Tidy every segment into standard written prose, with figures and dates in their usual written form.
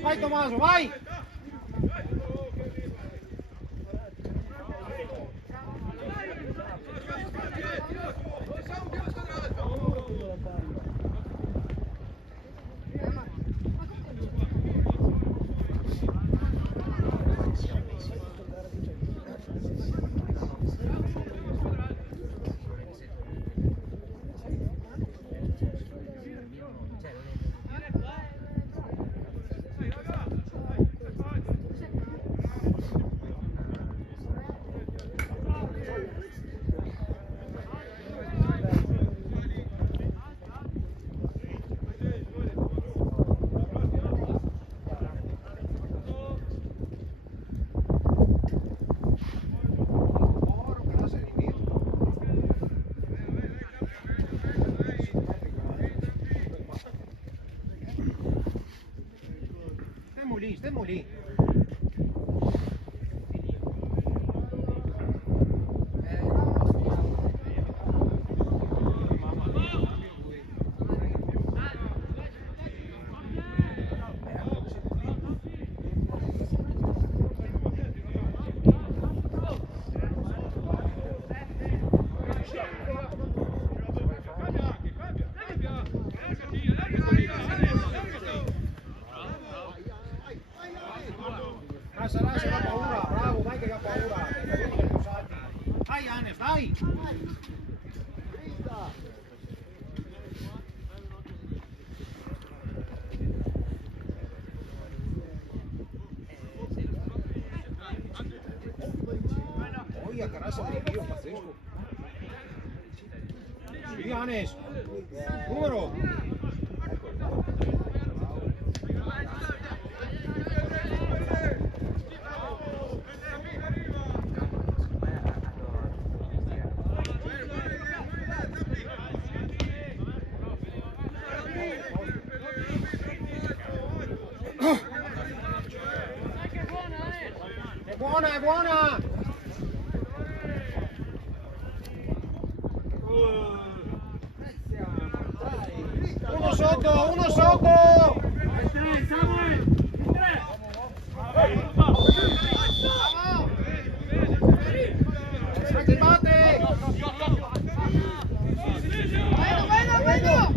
Vai Tommaso, vai! Stiamo lì. Lascia la paura, bravo, vai che ha paura. Vai Anes, vai! Poi a carassa di Dio, pazzesco. Sì, Anes, numero! Buona, è buona! Uno sotto, uno sotto! Anche batte! Vedo!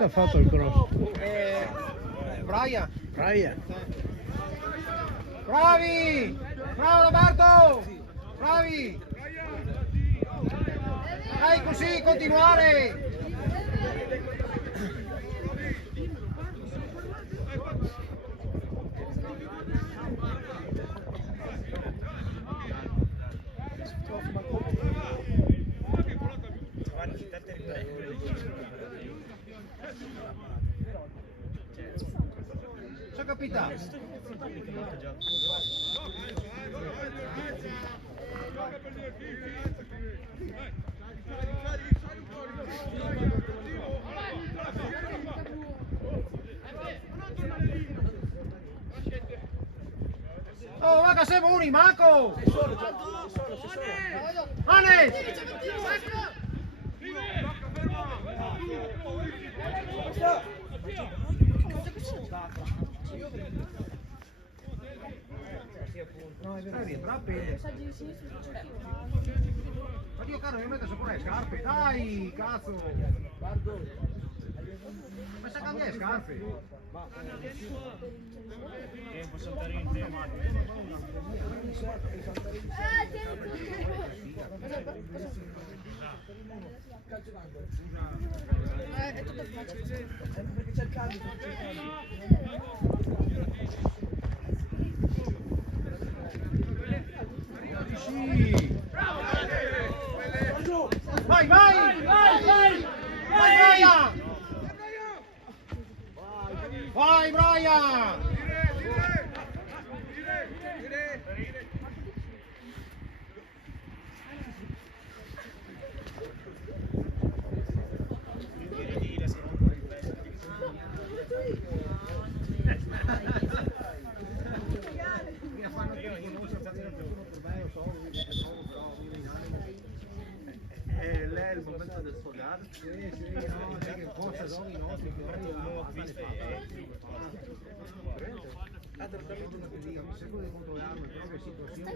che ha fatto il cross? Brian. Brian. Bravi! Bravo Roberto! Bravi! Dai così, continuare! Ciao capitano! Oh, va che siamo uni, Marco! Ane! No, è vero, rientra a pelle. Ma Dio caro, mi metto sopra le scarpe, dai, cazzo! Ma sa cambiare le scarpe? Tempo saltare in tema. È tutto facile. Perché c'è il caldo. Sì! Vai, vai! Vai, Brian! Vai, Brian! Lei è il momento del sfogato. Sì, no, che forza sono i nostri che secondo controllarlo, proprio situazioni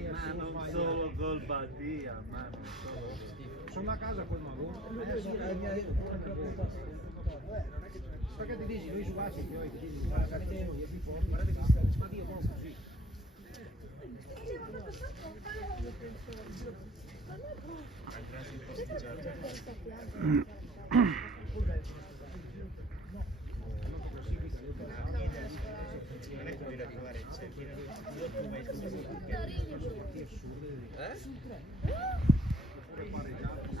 Ma non solo col Badia, ma non solo. sono a casa col magone. Perché ti dici, lui su base che ti dici, guarda cattivo, gli è fuori, guarda che sta, ma Dio non così.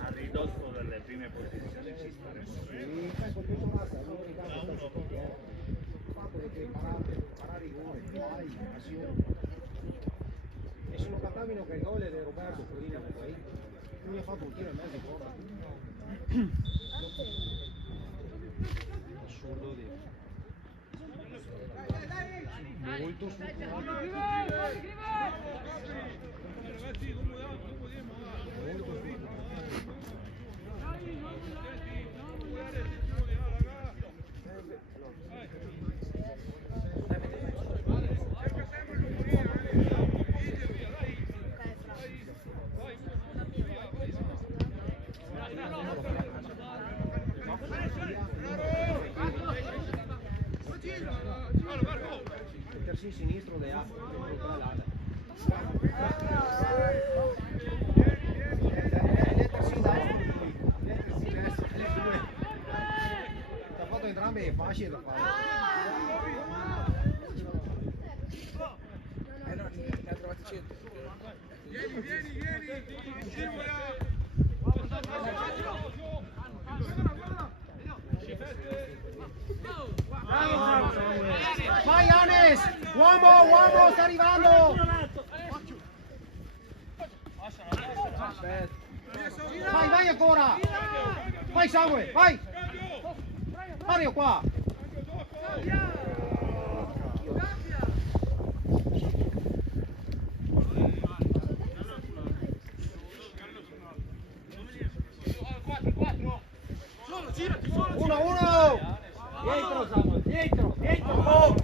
A ridosso delle prime posizioni ci staremo. E se lo cattavino che il gol è di Roberto Codina poi, lui ha fatto un tiro e mezzo fuori. Assurdo di molto il sinistro di A, ha fatto entrambi è facile da fare. Ne ha trovati 100. Vai Anes! Uomo, sta arrivando! Vai ancora! Vai Samuel, vai! Mario qua! Uno! Dietro Samuel, dietro! Oh!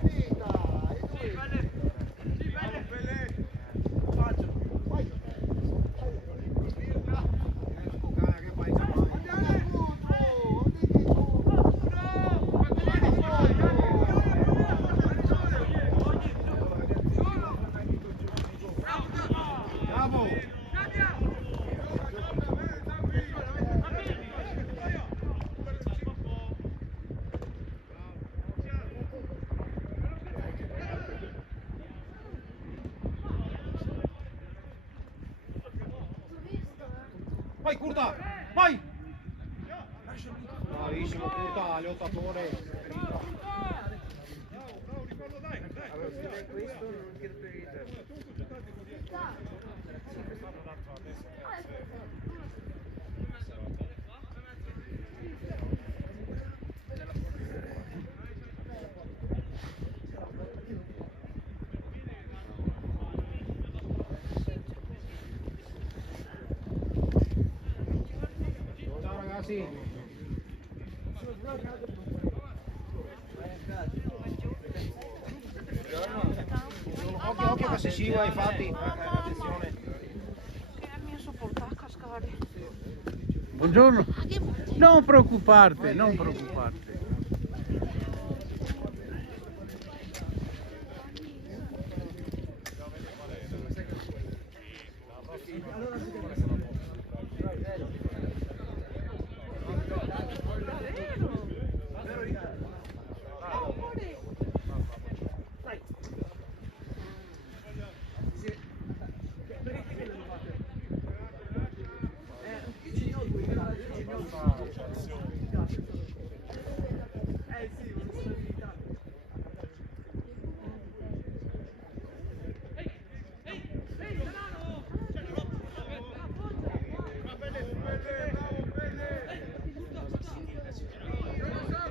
Vai Curta, vai! Bravissimo Curta, lottatore. Questo non chiedo per il Ciao ragazzi. Occhio, occhio che se scivola infatti. Attenzione. Buongiorno. Non preoccuparti, non preoccuparti.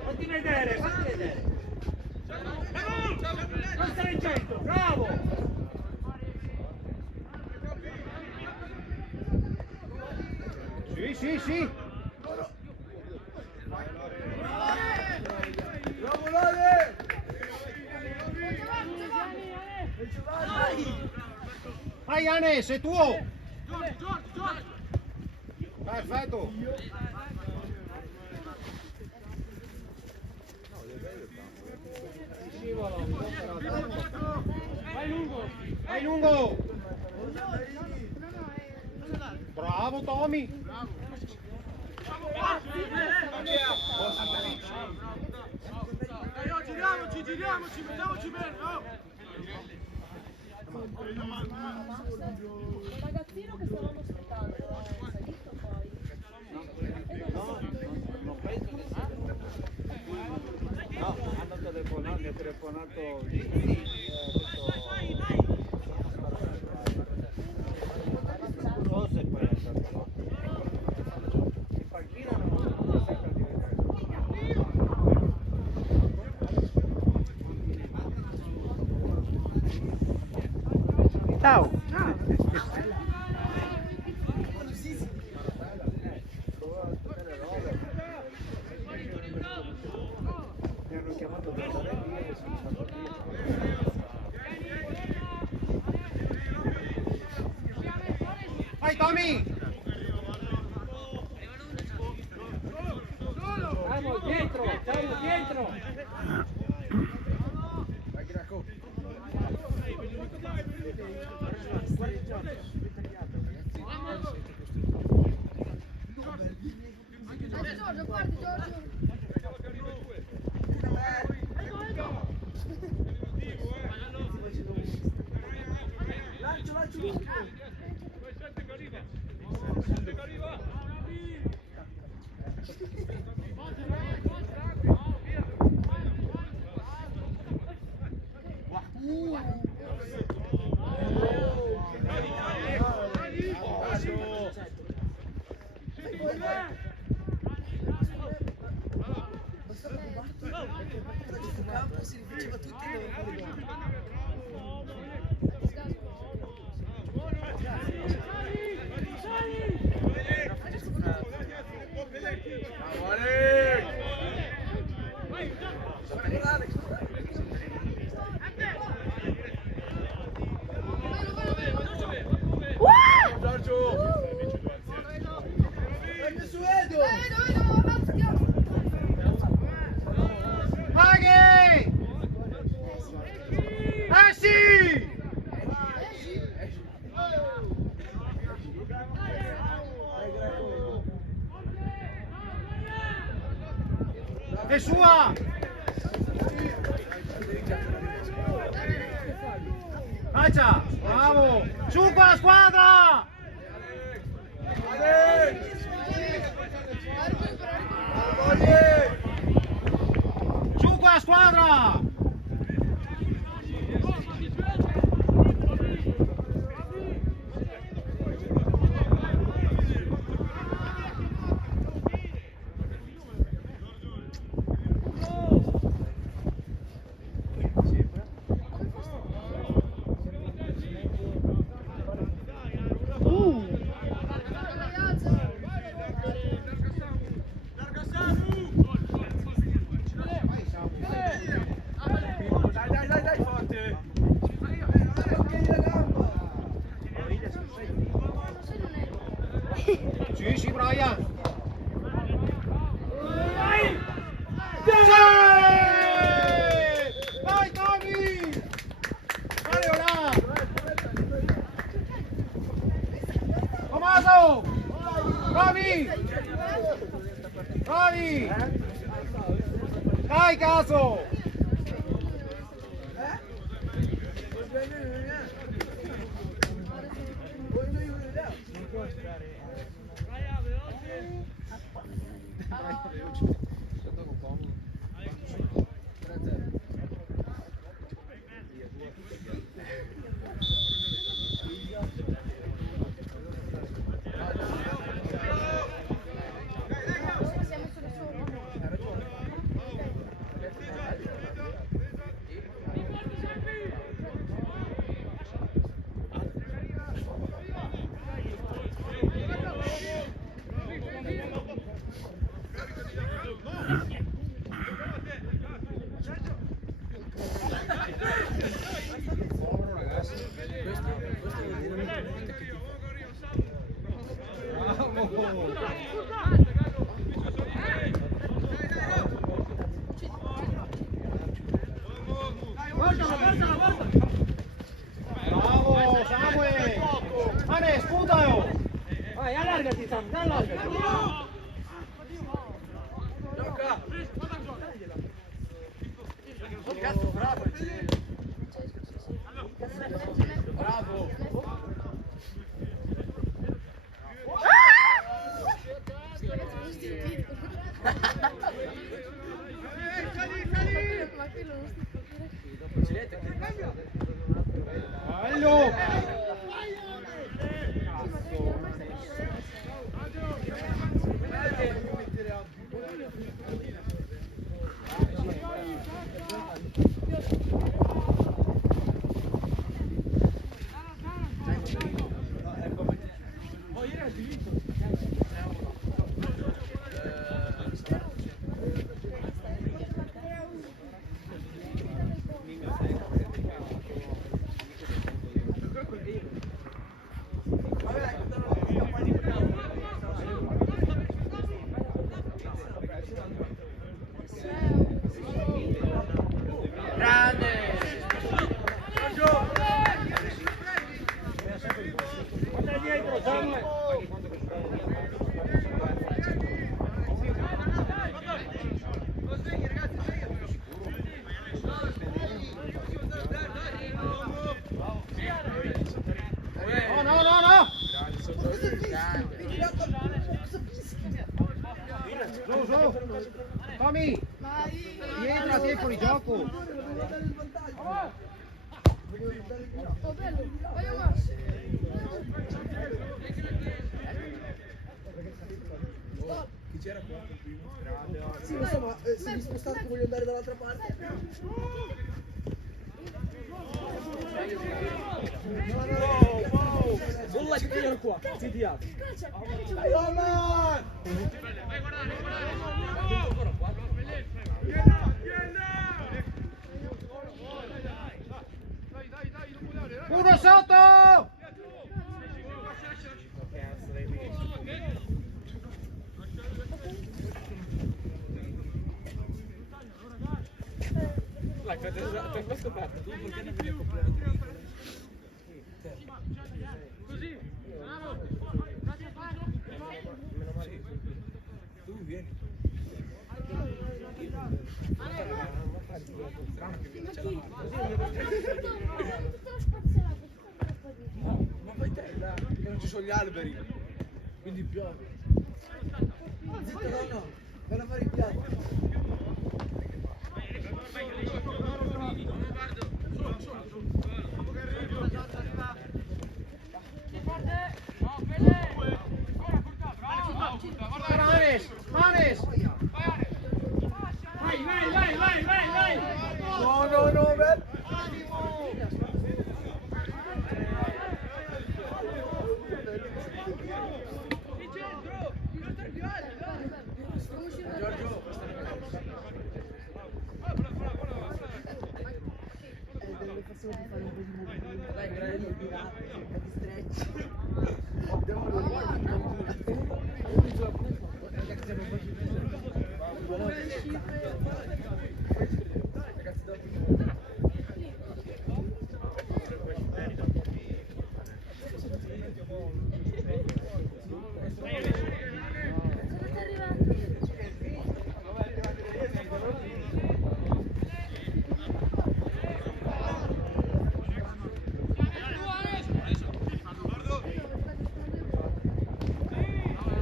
Fatti vedere, fatti vedere. Non stai in centro, bravo! Sì, sì, sì. Bravo Lale! Vai Ane, sei tuo. Perfetto. Vai lungo! Vai lungo. Bravo Tommy. Giriamoci, mettiamoci bene, oh! Un ragazzino che stavamo aspettando, salito poi. Non penso che sia. No, hanno telefonato, mi ha telefonato lì. Non so se poi è andato. In panchina non sempre a Ciao. mi hanno chiamato da Torelli e sono stato lì. Vai Tommy. Siamo dietro, siamo dietro! Vai Greco. Giorgio, guardi Giorgio. Si rifaceva tutti i È sua! Caccia! Bravo! Su con la squadra! Su con la squadra! Sì, Brian! Vai, Tommy! Vai, ora! Tommaso! Bravi! Bravi! Dai, caso! Bravo, Samuel! Ane, sputalo! Vai, allargati Sam, allargati! Gioca! Oh, cazzo, bravo! Bravo! Bello! No, no, no! Su, su! Tommy! Rientra, tempo di gioco! Oh bello, vai a Mars. Chi c'era qua? Sì, lo so, ma se mi spostate voglio andare dall'altra parte. Bolla che io qua, si dia. Uno sotto! L'ho scoperto, tu perché non mi hai comprato? Così, meno male. Tu vieni. Ma fai te, dai, che non ci sono gli alberi, quindi piove. Zitto, no, vanno a fare il piatto. Manes! Manes! No, man. Dai, grande di stretch.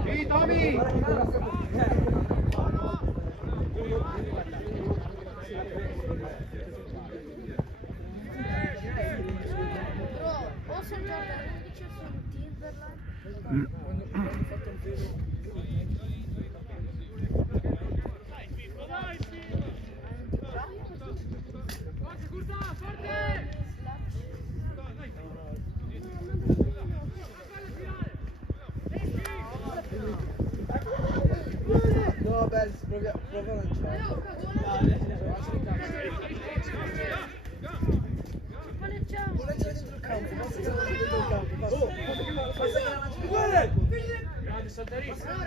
Sì, Tommy! O San Giorgio 11 su Timberland. No, beh, prova a lanciare. Non lanciare dentro il campo, basta che lanciare dentro il campo, basta. Basta che la lanci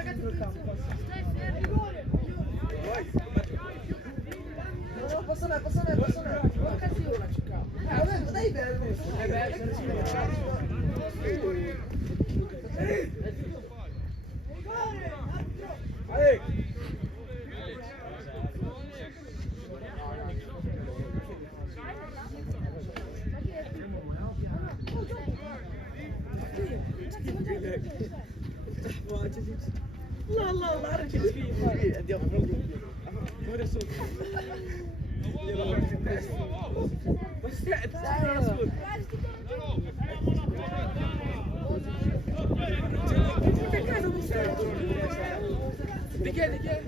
dentro il campo, basta. No, passa a me. Occasione. Vabbè, dai bello. La, che schifo. Andiamo. Ora sotto. Ma stai non ascolta. Che cazzo mi stai? Di che? C'è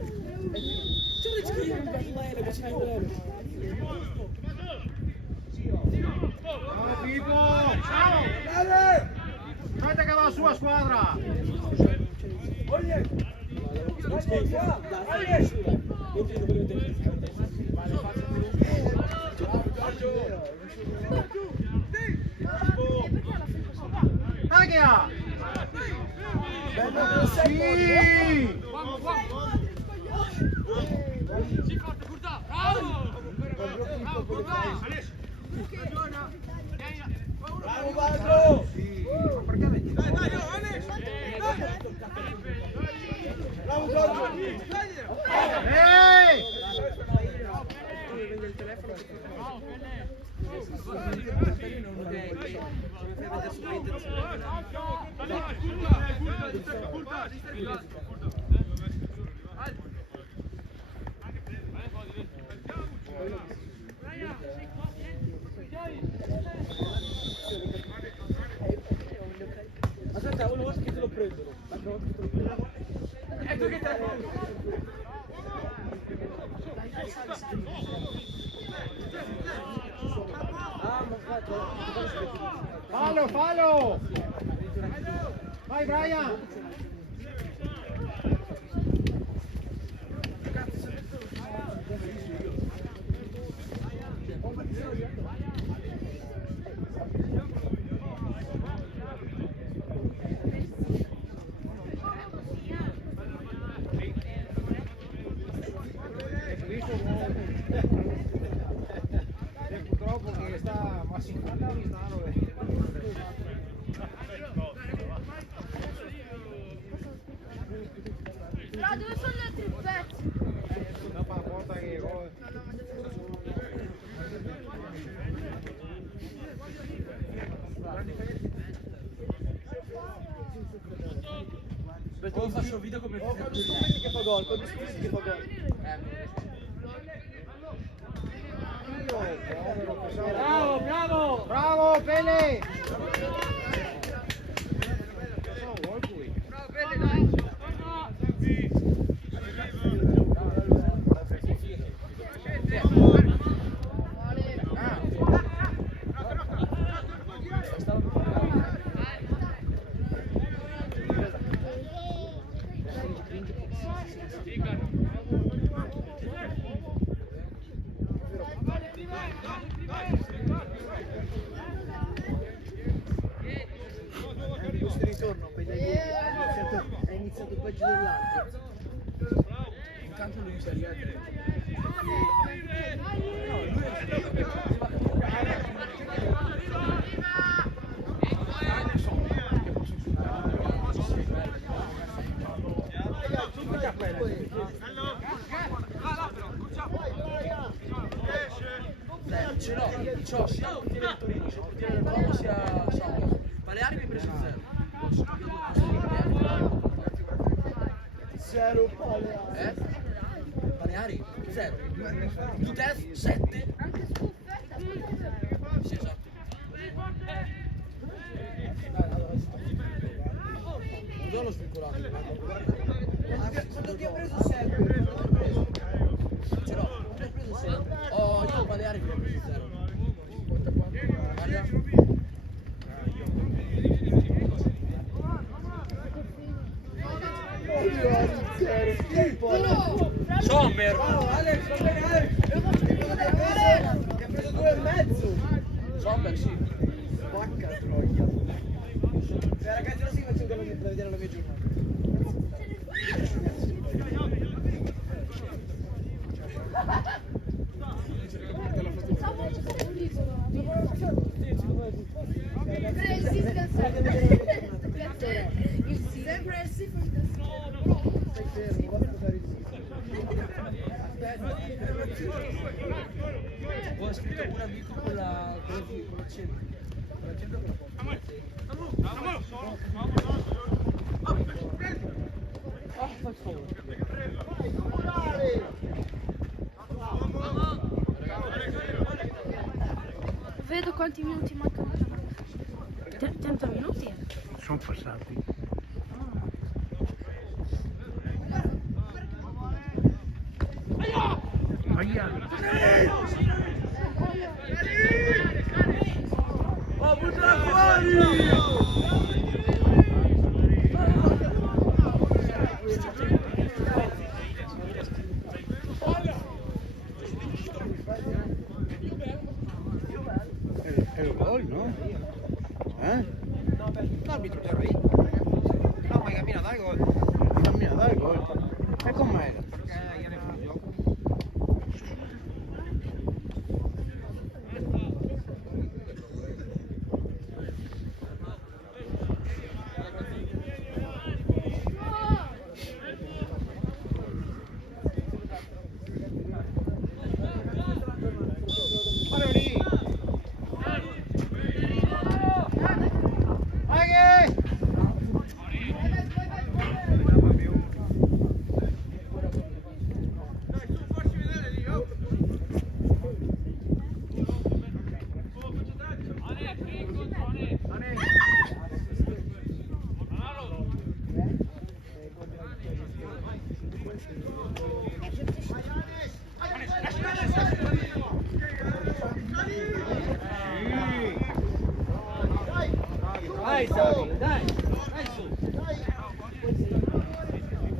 le schifo in Barlella, che c'è quello. Ciao Pippo! Ciao! Dale! Guarda che va la sua squadra! Aghia! Sì! Bravo Baldo! Ma perché vedi? Bravo Baldo! Ehi! Aspetta, una volta che te lo prendono. Ecco che te Fallo! Vai Brian! Purtroppo che sta massicando mi stanno Aspetta, vi faccio un video come quando scopri che fa gol, quando scopri che fa gol. Bravo, bravo! Bravo, Pele! Questo ritorno per gli è iniziato peggio dell'altro. Intanto lui in Serie A 3. No, lui ce l'ho sia il portiere del Torino, sia il portiere del Como, sia Sommer. Baleari mi ha preso il 0. Baleari 0. Dutez 7. Sì, esatto. Non l'ho svincolato. Quando ti ha preso 7? Ce l'ho, ti ha preso 7. Oh, io Baleari mi ha preso 0. Guarda. Sommer! Bravo Alex, va bene Alex! Mi ha preso 2,5! Sommer, sì. Vacca troia. Ragazzi, ora sì che faccio un gol per vedere la mia giornata. Sempre il sì. Stai fermo, basta fare il sì. Ho scritto un amico con l'accento. Con l'accento che Vedo quanti minuti mancano. 30 minuti? Sono passati. Aia! oh, buttala fuori! È il gol, no? L'arbitro te ride. No, ma cammina, dai gol. Cammina, dai gol. E com'è? Perché gliene fa il gioco. Guarda lì. Vai che! Dai, Sami, dai, dai su.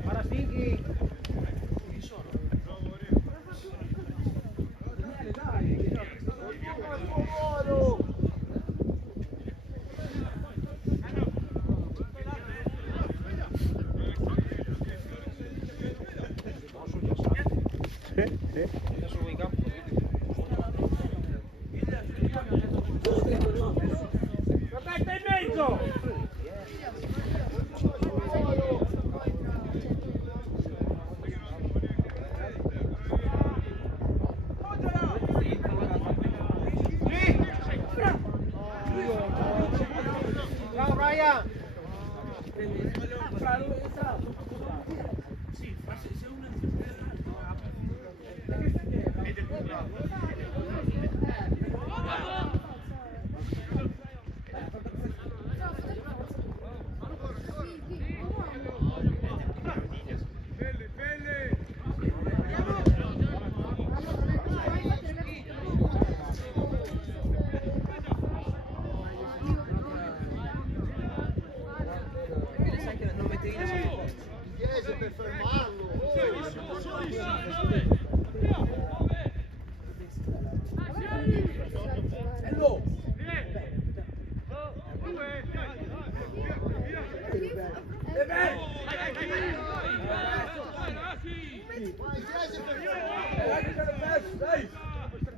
Parastighi. Sì, sì. Adesso vuoi in campo? Aspetta in mezzo! Bravo Brian!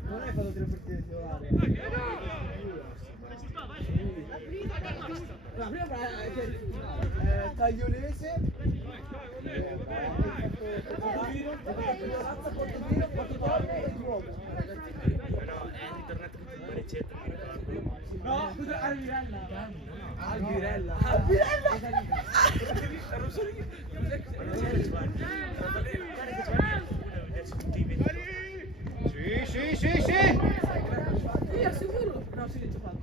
Non hai fatto 3 partite titolari. La prima Tagliolese, e Duomo. No, Alvirella. Alvirella. Sì, sì, sì, sì! Io sicuro? No, sì, ci ho fatto.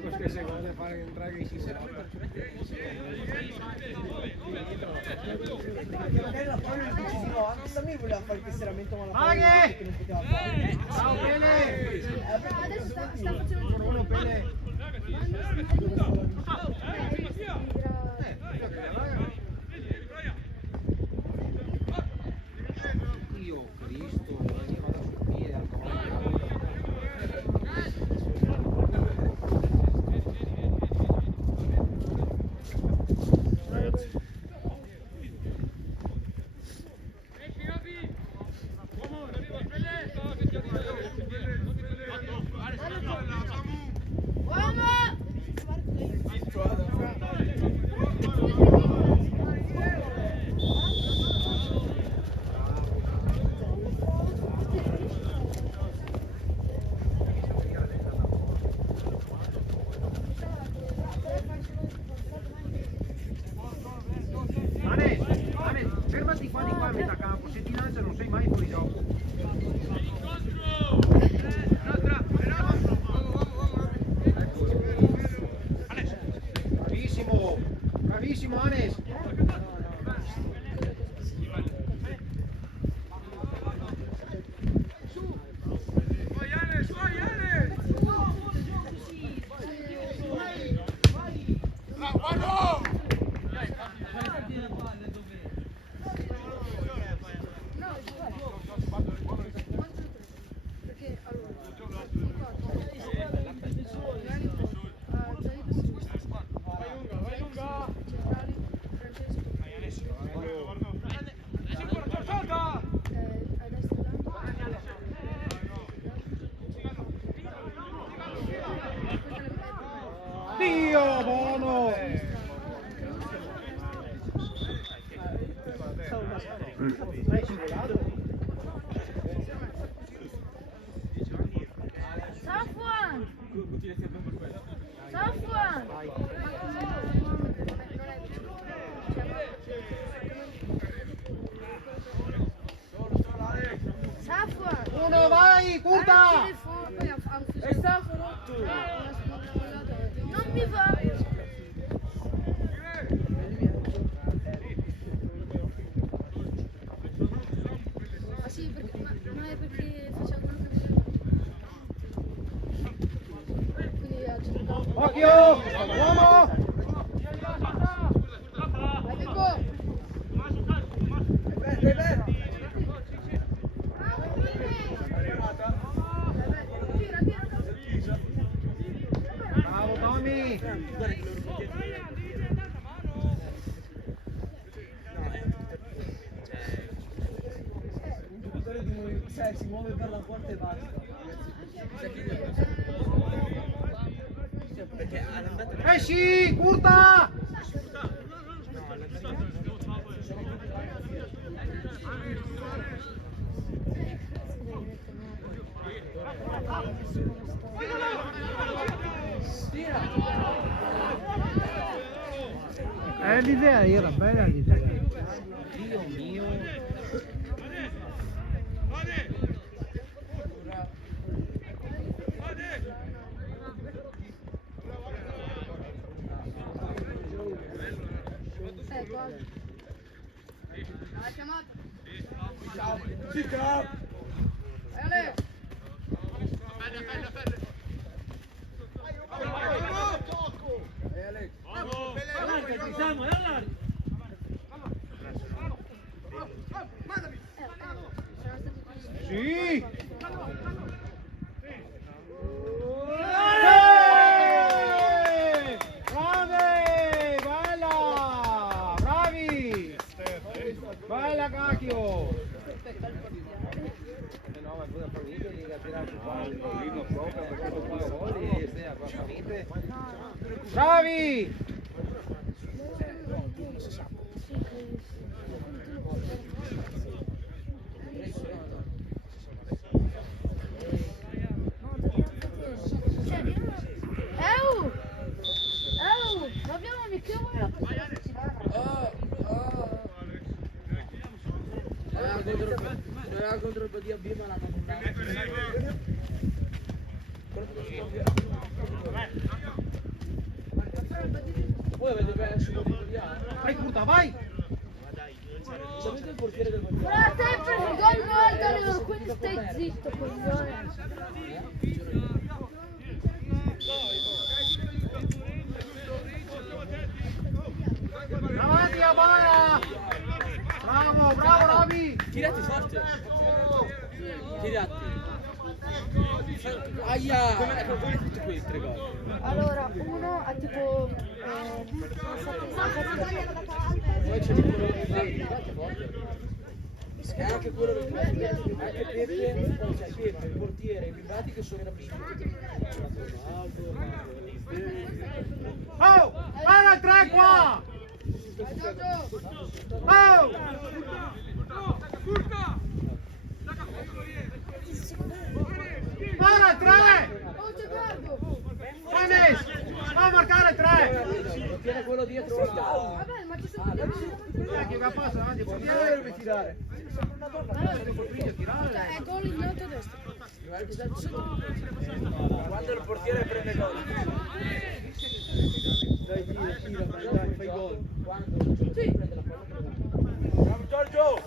Perché se vuole fare entrare in Magari la palla non dici di no, anche da me voleva fare il tesseramento ma la palla Maghe! che non poteva fare. Ciao Pele! Adesso sta facendo Uno Pele! Dio Cristo, veniva da subire al fermati qua di qua a metà campo, se ti lancia non sei mai fuori gioco. Bravissimo, bravissimo Anes. Dio, buono! Hai cingolato? Safwan! Safwan! Safwan! Uno, vai, Cuta! E Safwan! Non mi va! Ah sì, perché, ma è perché facciamo una quindi ci giochiamo. Occhio! Uomo! Vai Pippo! Bravo Tommy! Si muove per la porta e basta. Esci! Curta! L'idea era bella l'idea. Dio mio. Sì! Bravi! Bella! Bravi! Bella cacchio! No, ma pure finito di capirare bravi! Ma abbiamo mica la Non era contro il BDB ma l'hanno annullato. Voi avete perso il BDA? Vai curta, vai! Sapete il portiere del BDA? Ora te hai preso il gol Moldan, quindi stai zitto, coglione. Davanti a Bala! Bravo, bravo Ravi! Tirati forte! Tirati! Aia! Come tutti quei 3 gol? Allora, uno ha tipo... Poi c'è quello che è anche quello che anche Pepe, poi c'è Pepe, il portiere, i vibrati che sono rappresentati. Oh! Guarda il 3 qua! Oh! Guarda il 3! Oh, c'è Gardo! Dennis! Va a marcare il 3! Tiene quello dietro. Vabbè, ma ci sono Che va a passare avanti, portiere deve tirare. È gol in alto a destra. Quando il portiere prende gol. Dai, tira, dai, fai gol. Quando il portiere prende la palla. Bravo Giorgio!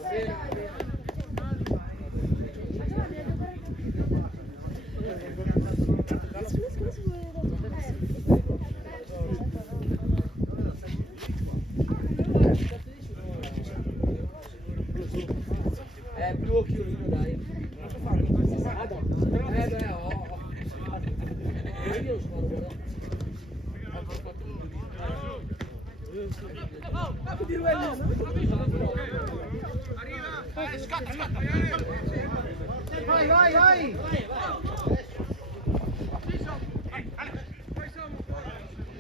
Più occhiolino dai. Beh, oh. Io sono Vai, vai, vai!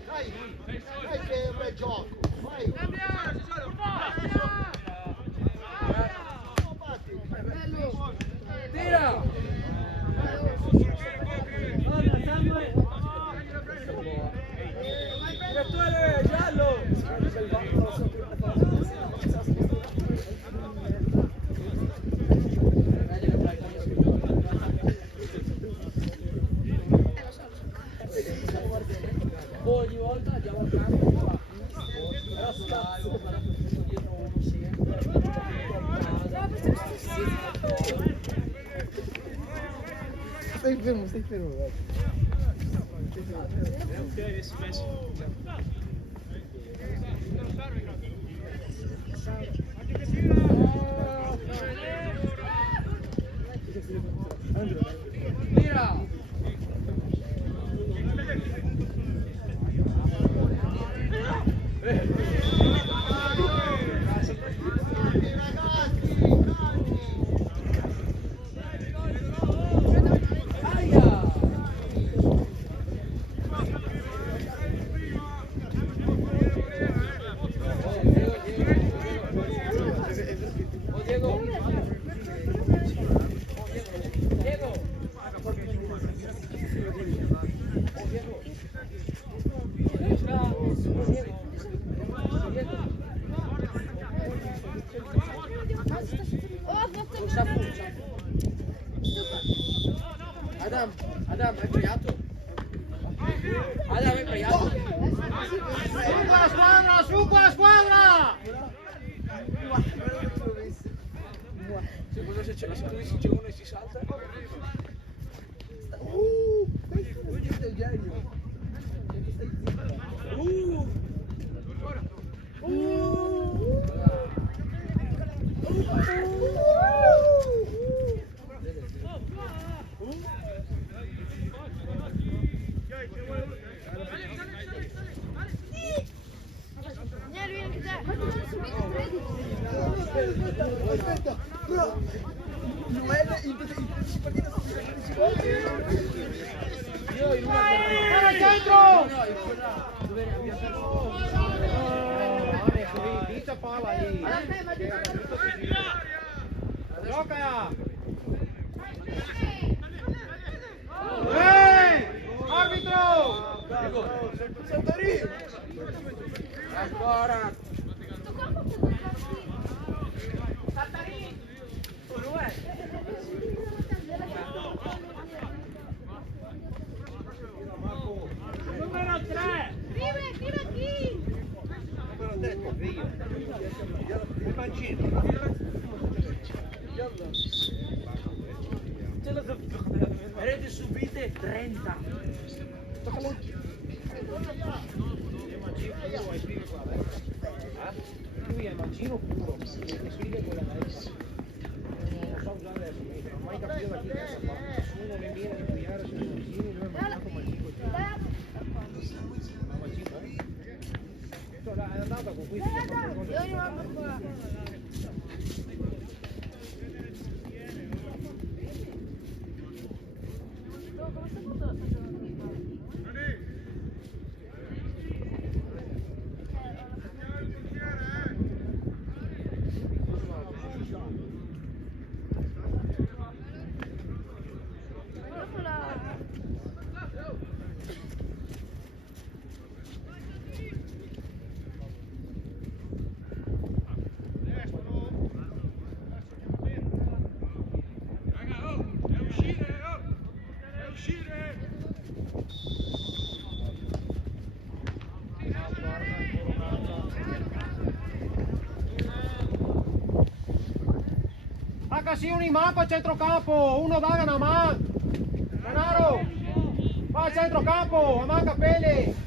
Dai che è un bel gioco! Vai! tira! Direttore giallo! Ogni volta andiamo al campo, però stazzo, guarda questo dietro uno sempre. Stai fermo, vai. Mira! Aia! Adam, hai pregato? Adam, hai pregato? Su qua la squadra! Secondo se c'è uno e si salta? Questo è il genio. Vieni anche te. Ma tu non subito credi? Aspetta, però Noel in partita Al centro! Dice palla lì. Gioca! Arbitro! Ancora! Numero 3! Viva chi? Il mancino. Rete subite 30. Lui è mancino puro, le sfide quella destra. Non so usare adesso, non ho mai capito da chi cazzo fa. Nessuno mi viene a inviare sui mancini, lui è mancato mancino. Ma mancino, eh? Cioè, è andata con questi che fanno le cose. Io rimango qua. Come sta fatto la stagione? Sì, un imam a centrocampo, uno dà una mano. Denaro, va a centrocampo, a man capelli.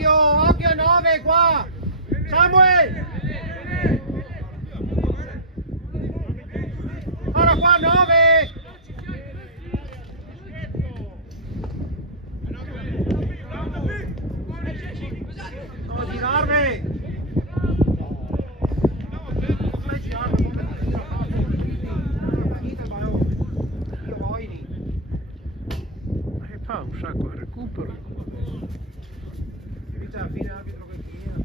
Occhio 9 qua! Samuel! Ora qua 9! Non girarmi! Non girarmi! Io voglio! E fa un sacco di recupero. Alla fine arbitro che tira.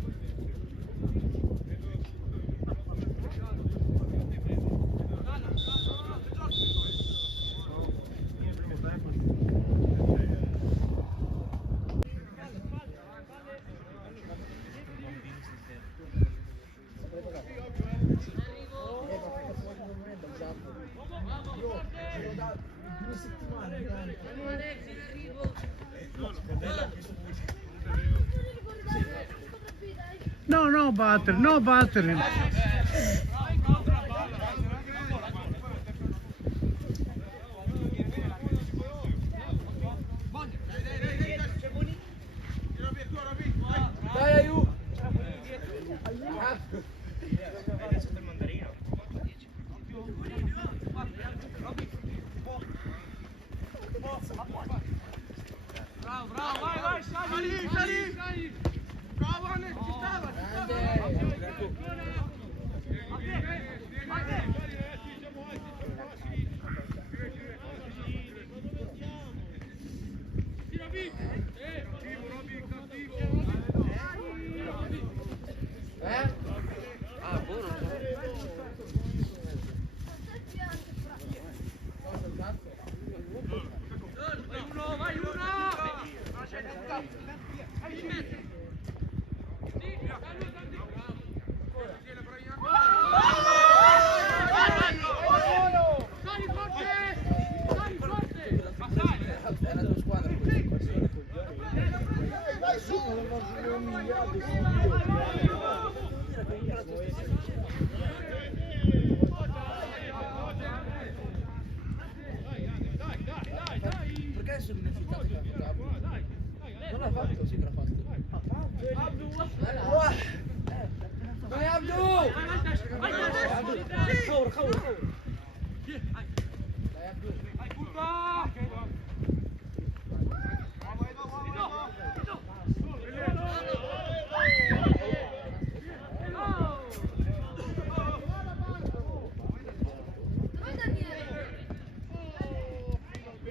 No battere, no battere. Dai, aiuto! Bravo, vai, sali! Perché sono innaffittato che l'ha fatto? Non l'ha fatto, sì che l'ha fatto. Vai Abdu! Cavolo, cavolo, cavolo. Vai Abdu.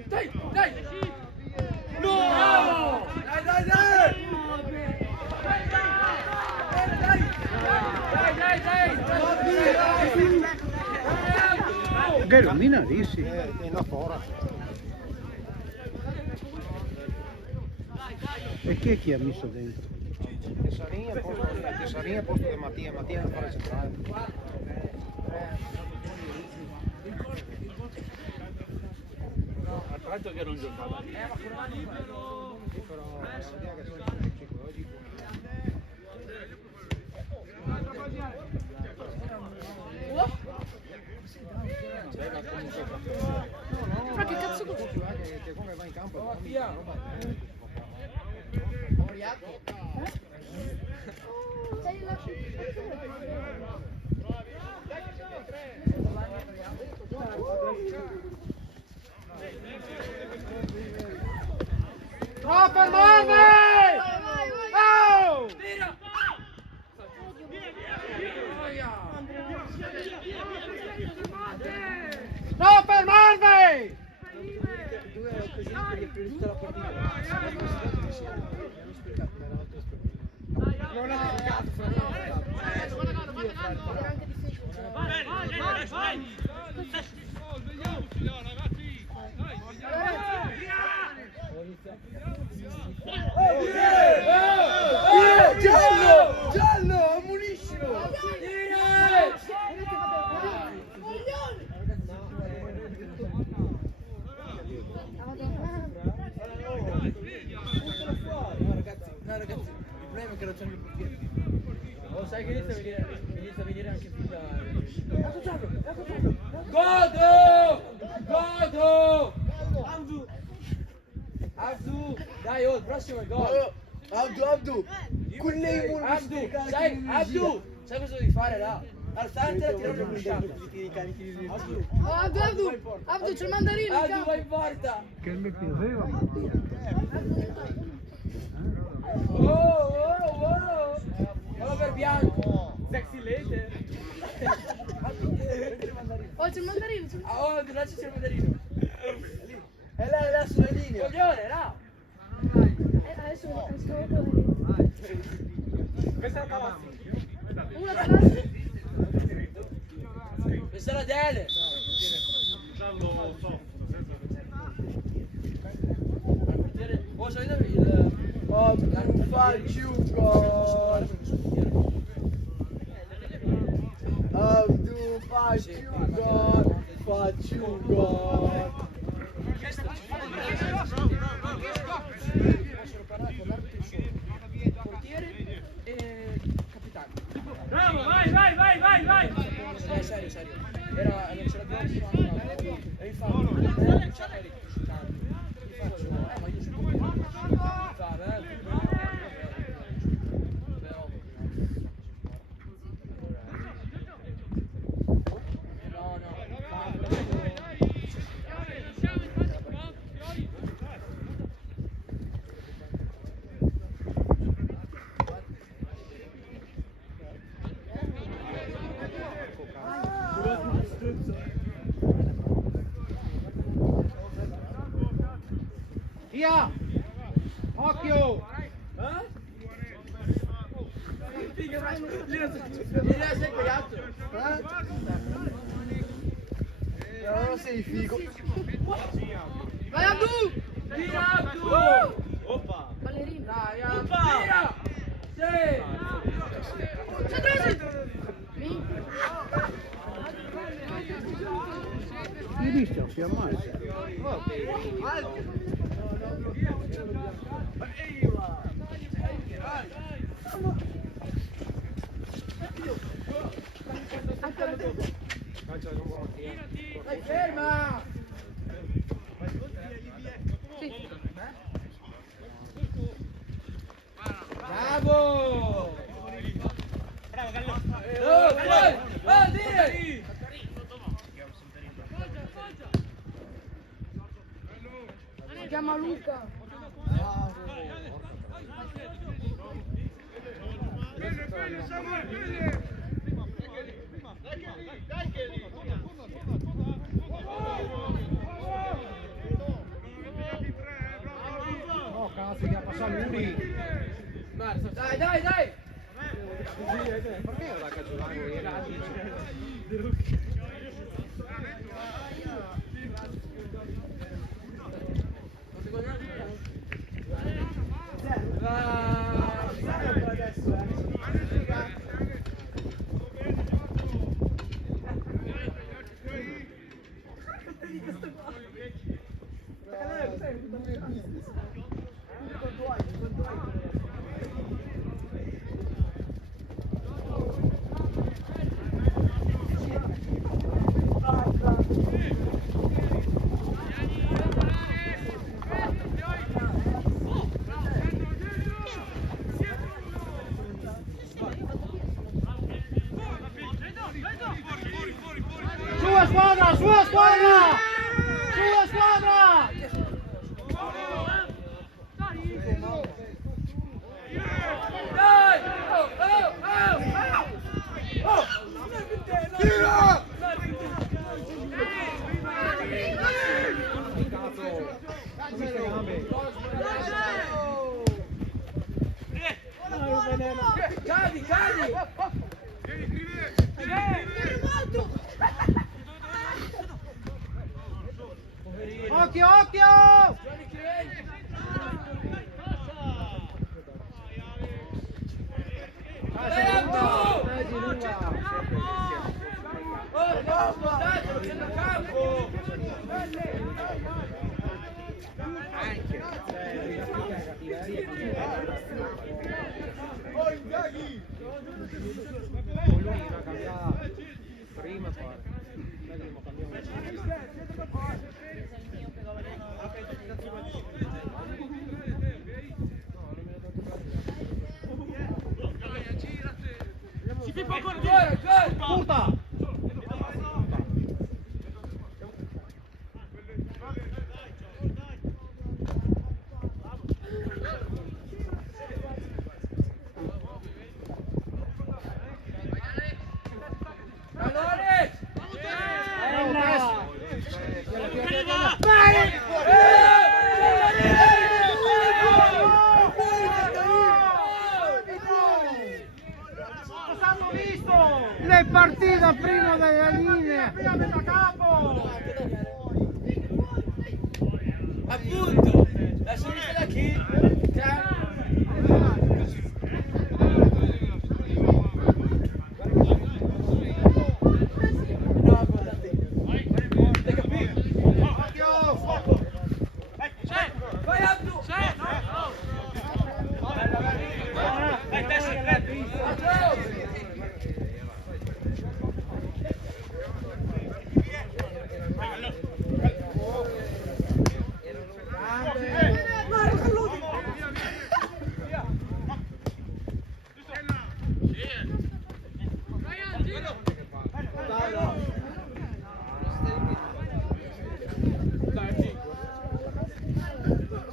Dai, dai! No! Dai, dai, dai! Dai, dai, dai! Che illuminatissimo. È là fuori. E chi ha messo dentro? Tesarini a posto di Mattia non fare centrale. Al fatto che non giocava. Però la idea che sono psicologico. Ma che cazzo vuoi? Che come va in campo? Sei là. Troppo Marve! Oh! No per Marve! Due occasioni per riaprire tutta la partita. Non hanno spiegato, me l'hanno spiegato. Non ha Giallo! Giallo! Ammuniscilo! No ragazzi, il problema è che non c'è il portiere. Oh, sai che inizia a venire anche più da... Godo! Godo! Abdu! Dai, oh, il prossimo è gol! Abdu! Abdu! Sai cosa devi fare là? Alzarti e tirare una sciata. Abdu, c'è il mandarino. Abdu, vai in porta! Che mi piaceva Mattia. Oh! Quello per bianco! Sexy later! Oh, c'è il mandarino. Oh, là c'è il mandarino! È là sulla linea! Coglione, là! Adesso lo cascavo. Questa è la Tavassi! Una Tavassi. Questa è la Dele! Oh, sapete il... non facci un gol! Abdu, facci un gol! Facci un gol! Portiere e capitano. Bravo, vai! Serio. Non ce l'abbiamo più. E infatti, non c'è l'elettricità. Mi faccio, ma io ci può fare, Via! Occhio! Non sei figo. Vai Abdu! Tira Abdu! Oppa! Ballerino. Dai, Abdu! Tira! Sì! Si rischia, si ammazza. Dai, ferma! Bravo! Bravo Gallo! Vai, dire! Si chiama Luca. No, cazzo, che ha passato lui! Dai, dai, dai! Perché non la cazzo Sua squadra! Sua squadra! Sua squadra! Dai! Oh, oh, oh, oh! Tira! Cadi, cadi! Occhio, occhio! Dai, Abdu! Oh, no, spostate, c'è il campo! Lui l'ha cambiata prima poi. Si fa poco gol! Puta! Valores! Lei è partita prima della linea. Appunto! La sinistra da chi? Vai Abdu! Vai testa!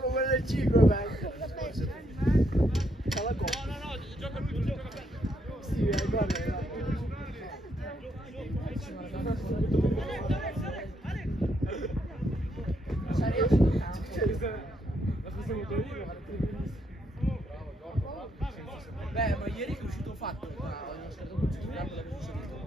Come le 5, vecchio. C'ha la coppa. No, gioca lui, gioca. Sì, guarda. Beh, ma ieri che è uscito fatto, ma a un certo punto ci troviamo da cosa Sergio?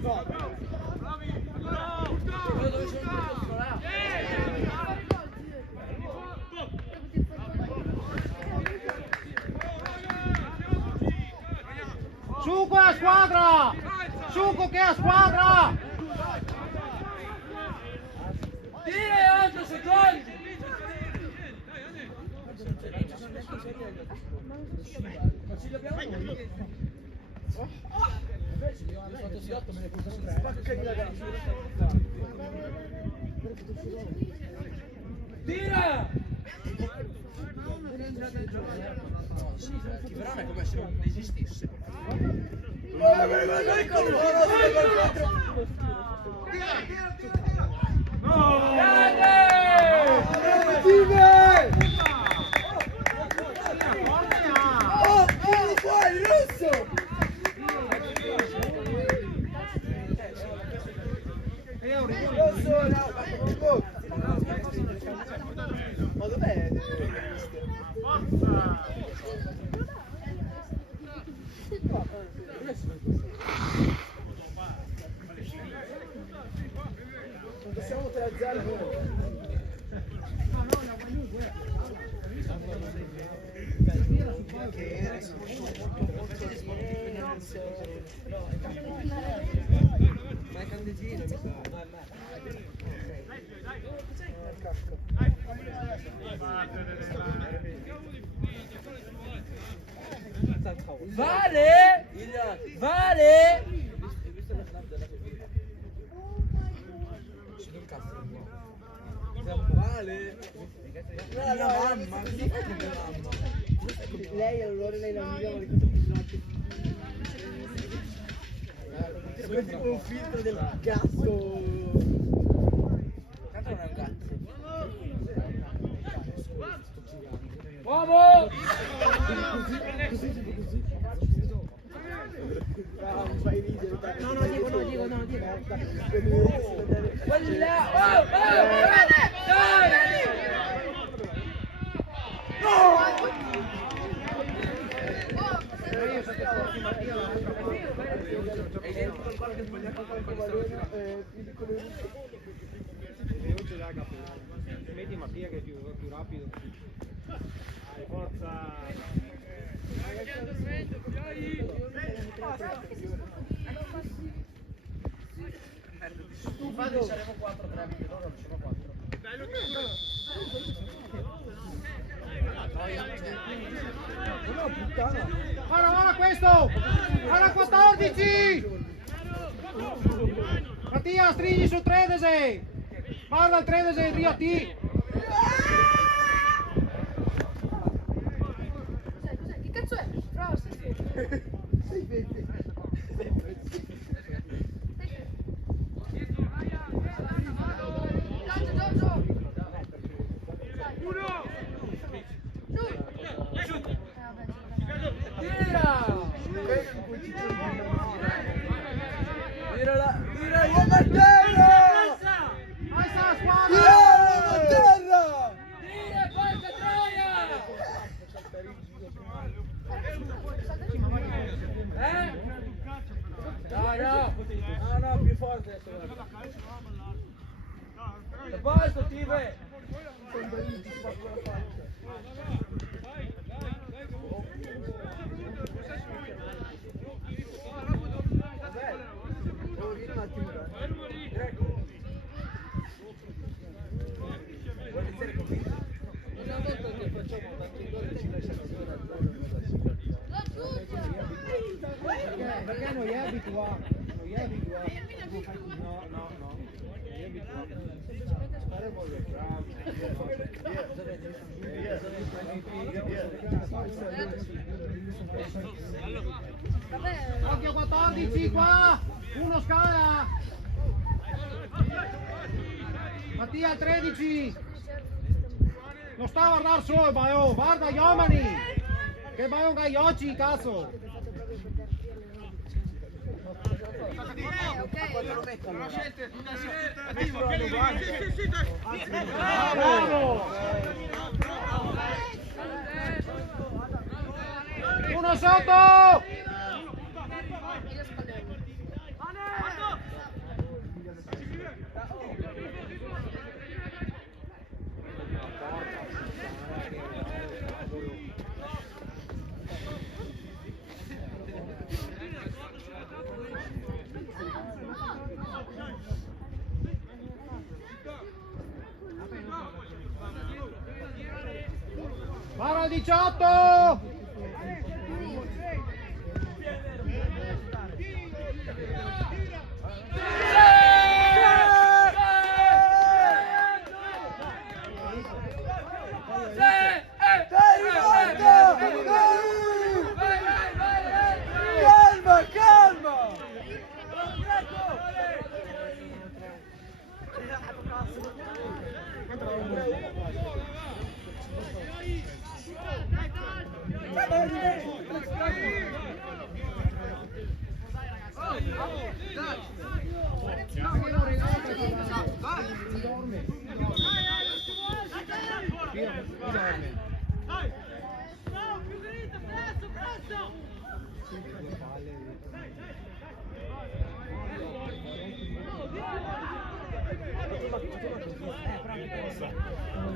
No. Dove c'è un posto là? Su con la squadra! Su con che è la squadra! Dire 8 secondi! Ma ci dobbiamo noi? Tira! Però non è come se non esistesse. Ma dov'è? Non possiamo 3-0 noi. Ma è Candesino, mi sa. No, è Vale! Vale! Vale! No, mamma! Lei allora lei la migliore di tutti i notti. È tipo un filtro del gatto. Tanto non è un gatto. Uomo! Non fai ridere. No, dico. Quella! Oh! Metti Mattia che è più rapido. Dai, forza! Infatti saremo 4-3 perché loro non sono 4. No, puttana. Guarda questo! Alla 14! Mattia, stringi su Tredese! Parla al Tredese, Rio T! Che cazzo è? Prova, Sei 20. Tira uomo a terra! Alza la squadra! Tira uomo a terra! Tira, porca troia! No, più forte adesso. A posto, Tive! Ti spacco la faccia. Devo dire un attimo, vuoi essere convinto? Una volta che facciamo tanti gol ci lasciano solo Perché non gli è abituato? Non gli è abituato? No. Non gli è abituato. Stare con le Occhio 14 qua! Uno scala! Mattia al 13! Non sta a guardare solo, ma guarda gli uomini! Che vai un gagliocci, cazzo! Bravo! Uno sotto! Para il 18! Calma, calma!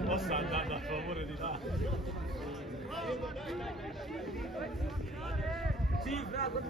Posso andare a favore di là. Sì, bravo,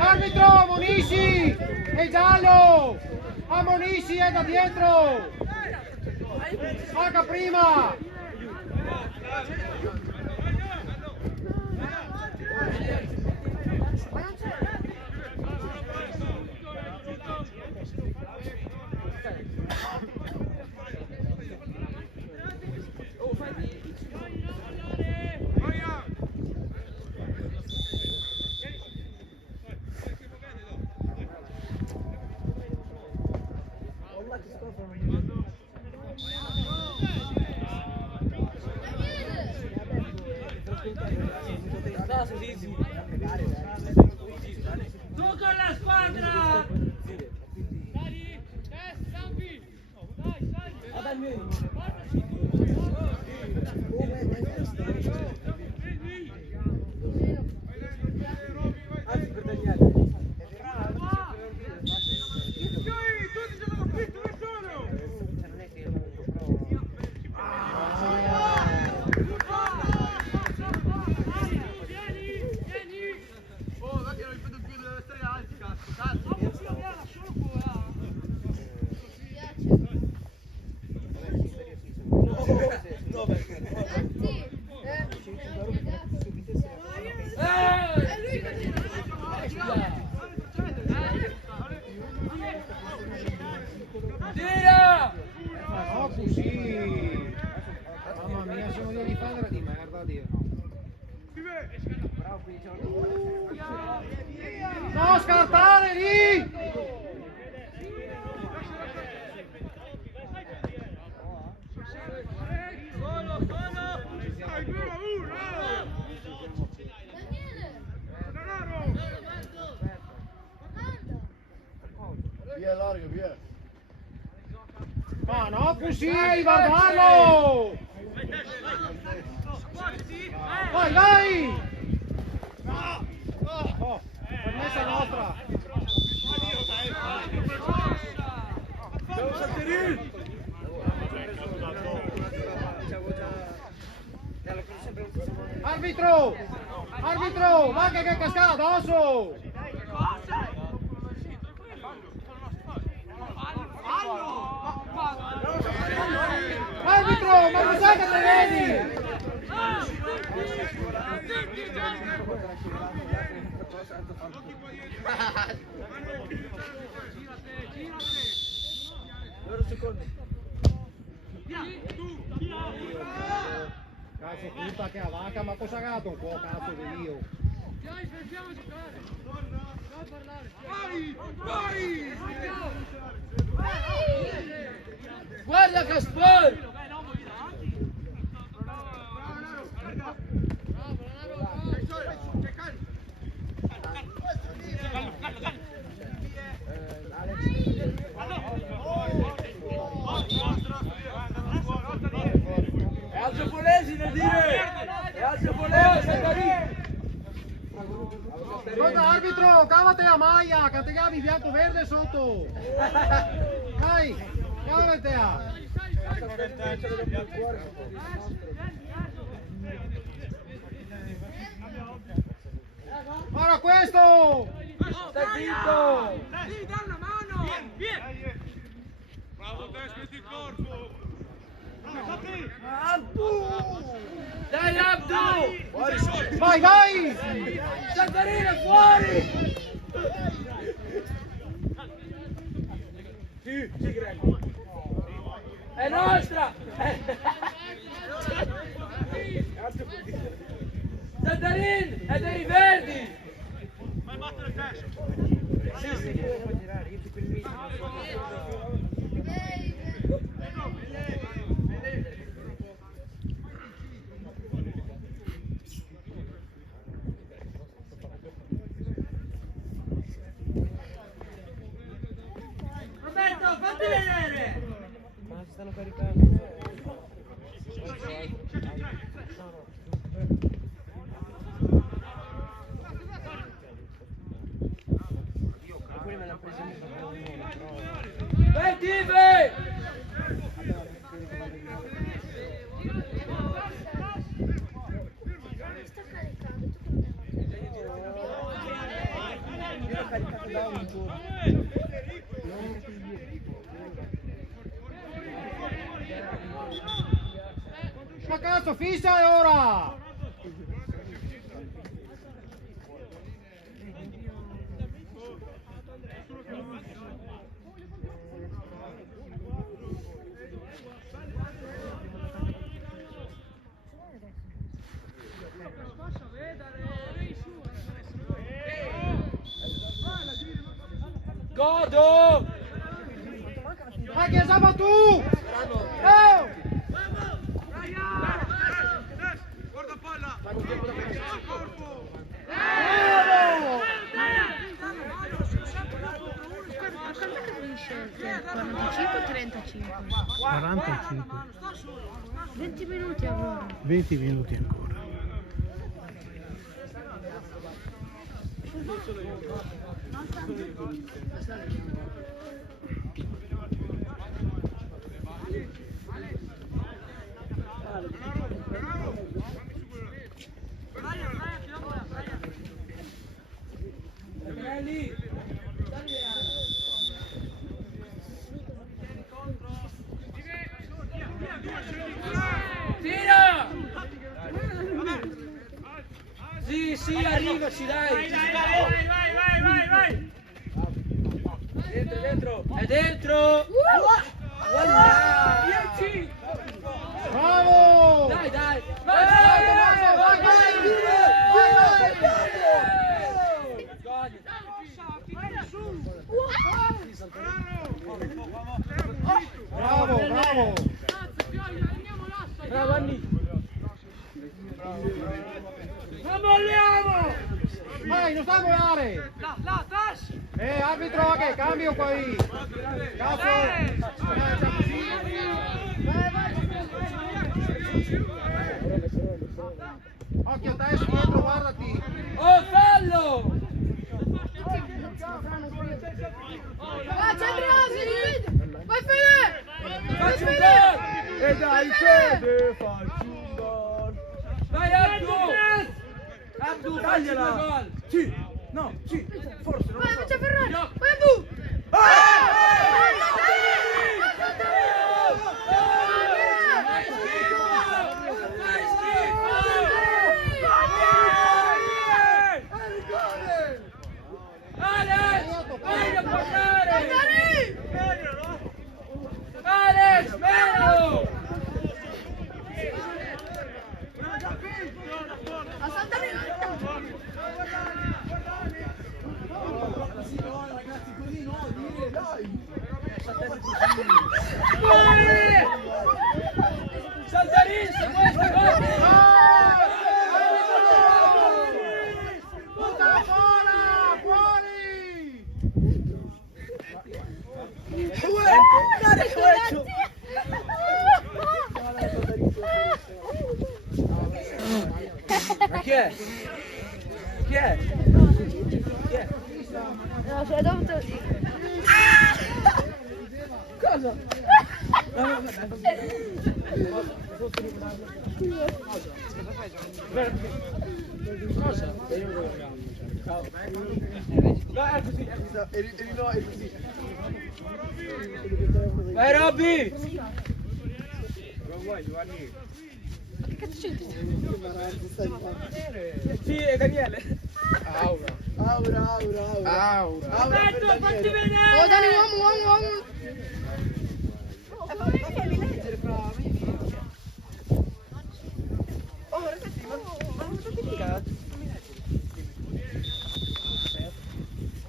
Arbitro, ammonisci! È giallo! Ammonisci, è da dietro! Paga prima! Tocca alla squadra! Anzi, per Daniele. Ma no, così! Mamma mia, sono io di difendere di merda, Dio. No, scartare lì! Via largo, via. Ma no, così, guardarlo! Vai, vai! Oh, permessa nostra! Ciao Salterin! È caduto a dopo. Arbitro! Arbitro! Manca che è cascata addosso! Arbitro! Ma lo sai che te vedi? Loro secondi. Cazzo puta che a vacca, ma cosa ha gatto un po' cazzo di io? Guarda Caspar! È al giapponese da dire! È al giapponese! Guarda arbitro, cavate la maglia, che te chiami bianco verde sotto! Dai, cavate a! Guarda questo! Stai zitto! Sì, dai una mano! Vieni! Bravo te, spetti il corpo! Abdu! Dai Abdu! Vai, vai! Santarina fuori! Sì, Greg! È nostra! Santarin! È dei verdi! Vai a battere il testo! Sì, sì. Roberto, fatti vedere! Ma si stanno caricando. Alcuni me l'hanno preso in Vai Tive! Sta caricando, Io l'ho caricato da un giorno. Ma cazzo, fissa ora! Godo! Ma che siamo tu? Oh! Guarda palla! Corpo! Quando che finisce? 45 o 35? 45. 20 minuti allora. 20 minuti ancora. Tira! Sì, sì, arrivaci, dai! Vai! Dentro, dentro! È dentro! Voilà! 10! Bravo! Dai, dai! Vai, vai, Bravo, bravo! Bravo Anni! Non molliamo! Vai, non sta a volare! Là, dash! Arbitro, che cambio qui! Cazzo! Occhio, testa dietro, guardati! Oh, fallo! Vai, c'è Brasi! Vai Fede! Vai Faccio un Fede! gol! E dai Fede, faccio un gol! Vai Abdu! Abdu, tagliela! Sì! No, sì! Forse, non Vai, lo so! faccia Ferrari! Vai, Abdu! Alex, meno! Ragazzi, così no, dire, dai! Saltarista, questo gol! Ma chi è? Chi è? Chi è? No, cioè dovuto... Cosa? Cosa? No, è così, è così. Vai Robby! Che cazzo c'è? Sì, è Daniele. Aura. Aura. Aspetta, fatti vedere! Oh, Dani, uomo! Fammi leggere, fra. Oh, ragazzi, ma non state mica?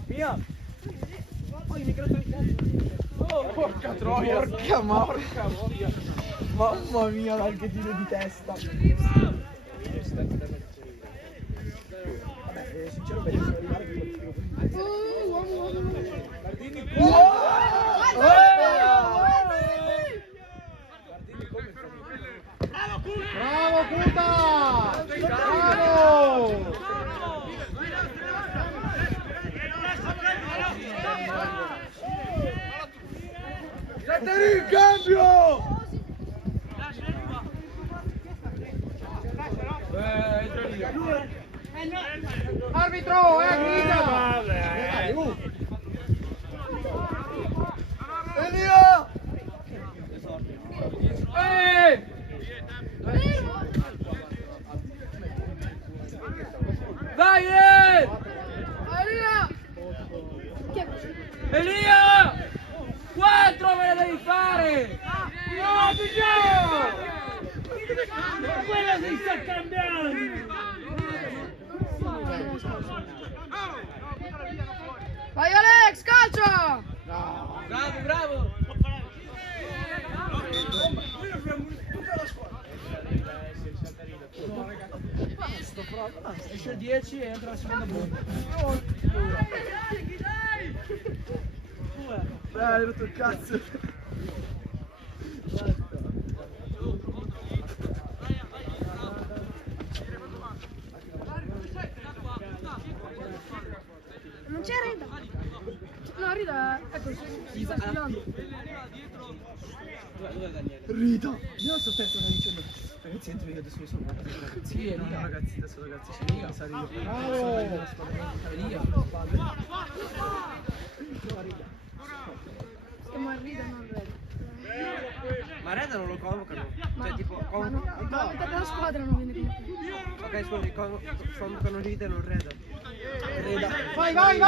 Mia! Oh, il microfono di cazzo! Oh, porca troia! Porca voglia! Mamma mia, dal che tiro di testa! Vabbè, sincero, per essere arrivato che Uomo! Bravo Cuta! Bravo! Siete in cambio! Arbitro, grida! Elia! Vai, Elia! Che... Elia! 4 me la devi fare! No, pigliamo! Quella si sta cambiando! Vai Alex, calcio! Bravo! Esce 10 e entra la seconda bomba. Hai rotto il cazzo. Non c'è Rida! No, Rida, ecco, si sta sfilando. Rita! Io non so te sto dicendo. Ragazzi, entro io adesso mi sono guardato. Sì, no, ragazzi, adesso ragazzi, c'è io, sarei io. Bravo! Ma Rida non vede. Ma Reda non lo convocano? Cioè tipo Ma no, ma per la squadra non viene convocato. Ok, scusi, convocano Rida e non Reda. Vai! No, Reda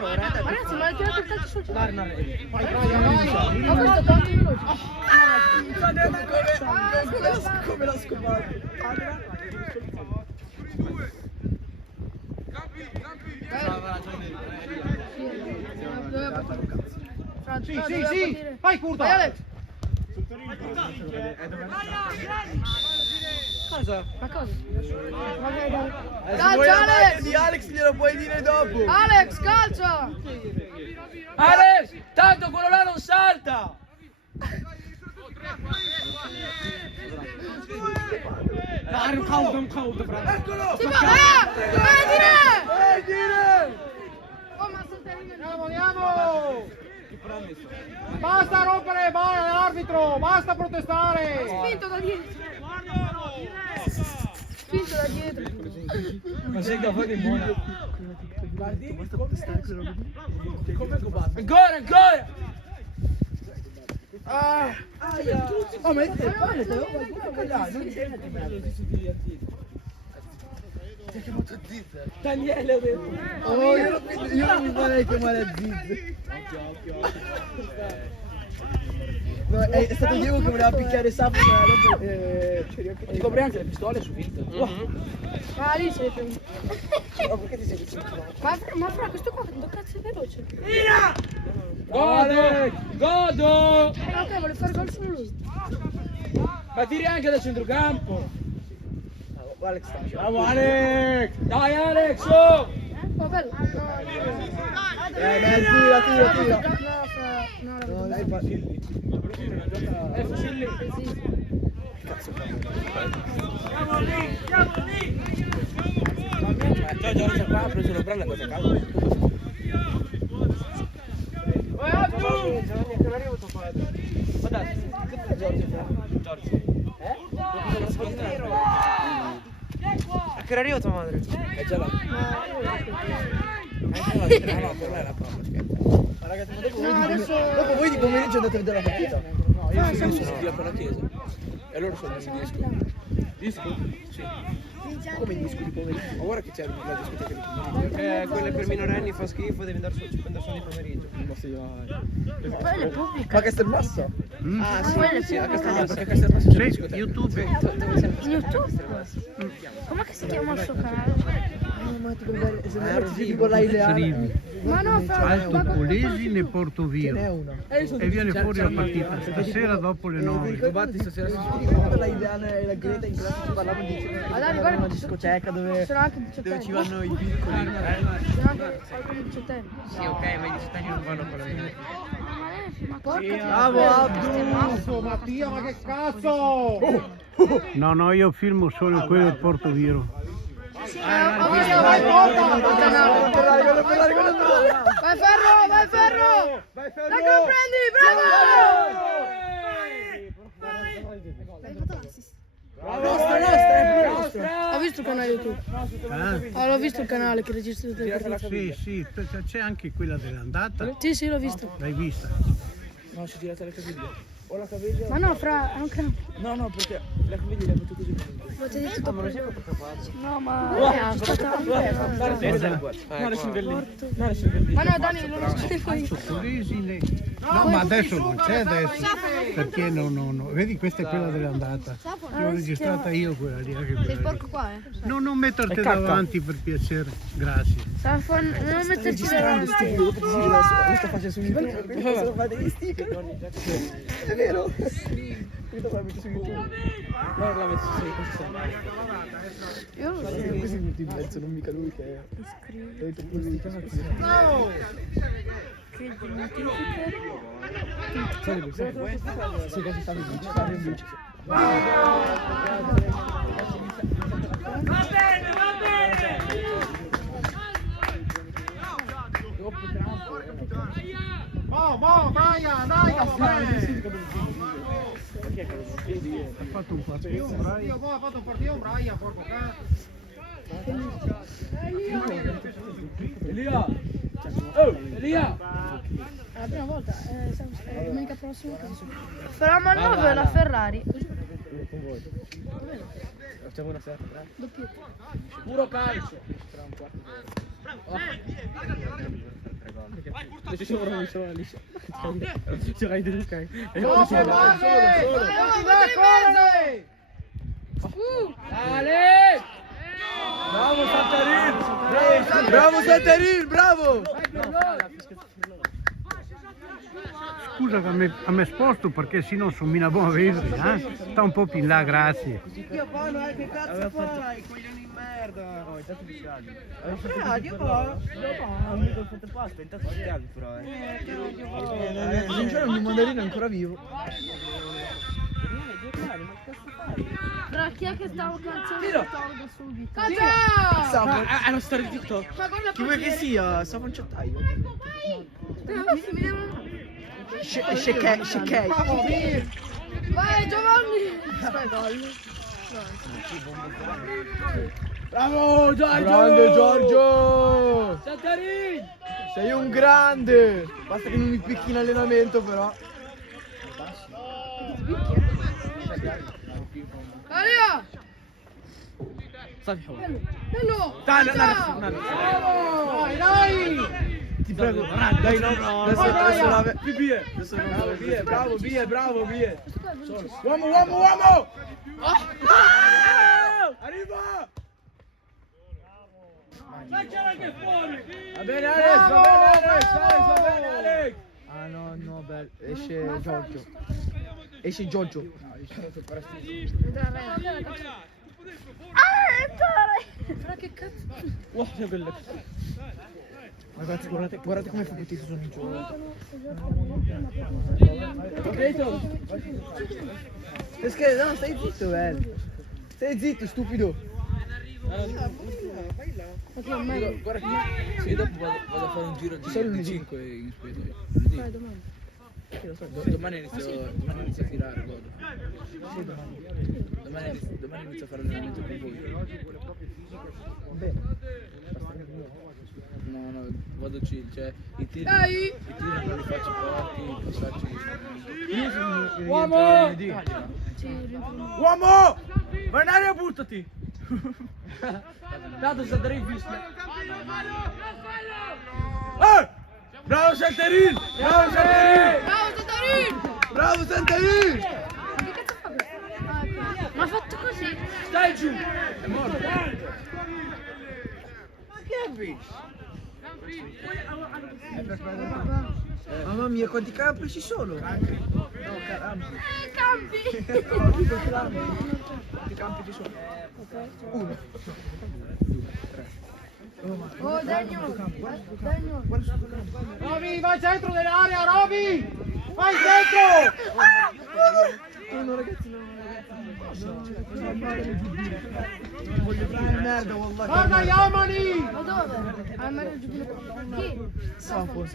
Ma ragazzi, ma hai tirato il calcio sul cellulare? Vai! Ma questo è tanto veloce. Come l'ha scopato? Sì! Vai Curta! Vai Alex! Cosa? Ma cosa? Vabbè, dai. Se vuoi Calcio la maglia Alex! di Alex glielo puoi dire dopo. Alex, calcio! Alex, tanto quello là non salta! Dai, un caldo, bravo! Eccolo! Si va! Vai, dire! Oh, ma salterino! Andiamo! Basta rompere, vai arbitro! Basta protestare! Spinto da dietro! spinto da dietro. Ma sei da fuori buona. Guardi, come combatte? Ancora! Ah! Oh, ma è te, palle, te lo vuoi dai, non sei di me. Ti ha chiamato Ziz? Daniele, ho detto. Oh, io non mi farei chiamare Ziz. No, è stato Diego che voleva picchiare Sapo, ma dopo ti copri anche le pistole su Vinto. Ah, lì sei più. Ma perché ti sei vicino? Ma fra questo qua che cazzo è veloce. Godo! Ok, vuole fare gol solo lui. Ma tiri anche da centrocampo. Alex sta. Bravo Alex! Dai Alex! Oh! Oh, bello. Tira. No, Dai, fucilli. Cazzo fa? Siamo lì! Giorgio qua ha preso lo brand e cosa cavolo. A che ora arriva tua madre? È già là. No, per lei la prova. Ragazzi, ma dopo voi di pomeriggio andate a vedere la partita? No, io sono qui con la chiesa. E loro sono messi disco. Disco? Sì. Come disco di pomeriggio? Ma guarda che c'è la discoteca di pomeriggio. Perché quelle per minorenni fa schifo, devi andare solo di pomeriggio. Ma sì, Quella è pubblica. ma a Castelmassa? Ah Sì, a Castelmassa. Perché a Castelmassa c'è la Sì, discoteca. YouTube. YouTube? Com'è che si chiama il suo canale? No, ma ti guardare, se non ti dico la ideale. Scrivi Ma no, fra Alto Polesine Porto Ce n'è Viro una. e viene fuori la partita stasera dopo le 9. Batti stasera si ricorda la ideale e la Greta in classe ci parlavano di una discoteca dove sono anche 18 dove anni. ci vanno i piccoli. Sono anche alcuni 18 anni. Sì, ok, ma i discotechi non vanno con la mia. Ma porca Bravo Abdu! Mattia, ma che cazzo! No, io filmo solo quello del Porto Viro. Vai Ferro! Dai che lo prendi, bravo! Ho visto il canale YouTube. L'ho visto il canale che registra tutte le partite. Sì, c'è anche quella dell'andata. Sì, l'ho visto. L'hai vista? No, si è tirata la caviglia. O la caviglia. Ma no, fra, è un canale. No, perché la caviglia l'ha fatto così. Ma ti ho detto dopo. No, ma è Ma no, Dani, non lo so poi. Polesine. No, ma adesso non c'è adesso. Perché no. Vedi, questa è quella dell'andata. L'ho registrata io quella lì. Anche Sei quella lì. sporco qua, No, non metterti davanti per piacere. Grazie. Non metterci davanti. Dopo ti si rivela questa faccia su YouTube. Questo fa degli sticker. È vero? Io dopo la metto su YouTube. No, la metto su YouTube. Io non lo so. Questo è venuto in mezzo, non mica lui che è. Ho detto pure di cazzo. Che notifiche. Sì, così stanno in bici. Va bene! Mo, Brian, dai, Ha fatto un partito, Brian. Io poi ho fatto un partito, Brian, porco cazzo. Elia! Oh, Elia! È la prima volta, domenica prossima. Farà manovra la Ferrari. Facciamo una serata, Doppietta. puro calcio. Ci sono una liscia. Ci vai di Luca. Ale! Bravo Santarin! Bravo Santarin, bravo! Scusa che a me sposto perché sennò sono mina buona vedere, eh? Sta un po' più in là, grazie. Io poi non è che cazzo fai, coglioni di merda! No, intanto ti scaldi. Io poi... No, mica ho fatto pasta, intanto ti scaldi però, sincero, il mio mandarino è ancora vivo. Tra chi è che stavo calciando? Tiro. Stavo da subito. Safon, è una storia di TikTok. Ma guarda Chi vuoi che sia? Safon Ciottaio. mi devono... Shekei. Vai Giovanni! Fai gol. Bravo Giorgio! Grande Giorgio! Sei un grande! Basta che non mi picchi in allenamento però. Aria! Bello! Dai! Ti prego, dai no! Adesso bravo! Uomo! Arriva! Va bene Alex! Ah no, bello. Esce Giorgio. Però che cazzo? Guarda quello. Ragazzi, guardate come fatti sono in gioco. No, stai zitto, bello. Stai zitto, stupido. Guarda che se dopo vado a fare un giro di 5 in spogliatoio. Domani inizio a tirare, godo. Domani inizio a fare allenamento con voi. No, vado chill, cioè i tiri non li faccio forti, i passaggi. Uomo! Vai in aria, buttati! Tanto sta tre visto. Bravo Santerin! Bravo Santerin! Ma ha fatto così? Stai giù! È morto! Ma che hai visto? Mamma mia, quanti campi ci sono? Campi! Quanti campi ci sono? Uno. Oh, Daniel! Roby, vai centro dell'area, Roby! Vai dentro! No, ragazzi, no. Voglio fare merda, wallahi. Guarda Yamani! Ma dove? Ah, ma era giù di chi? Sapo.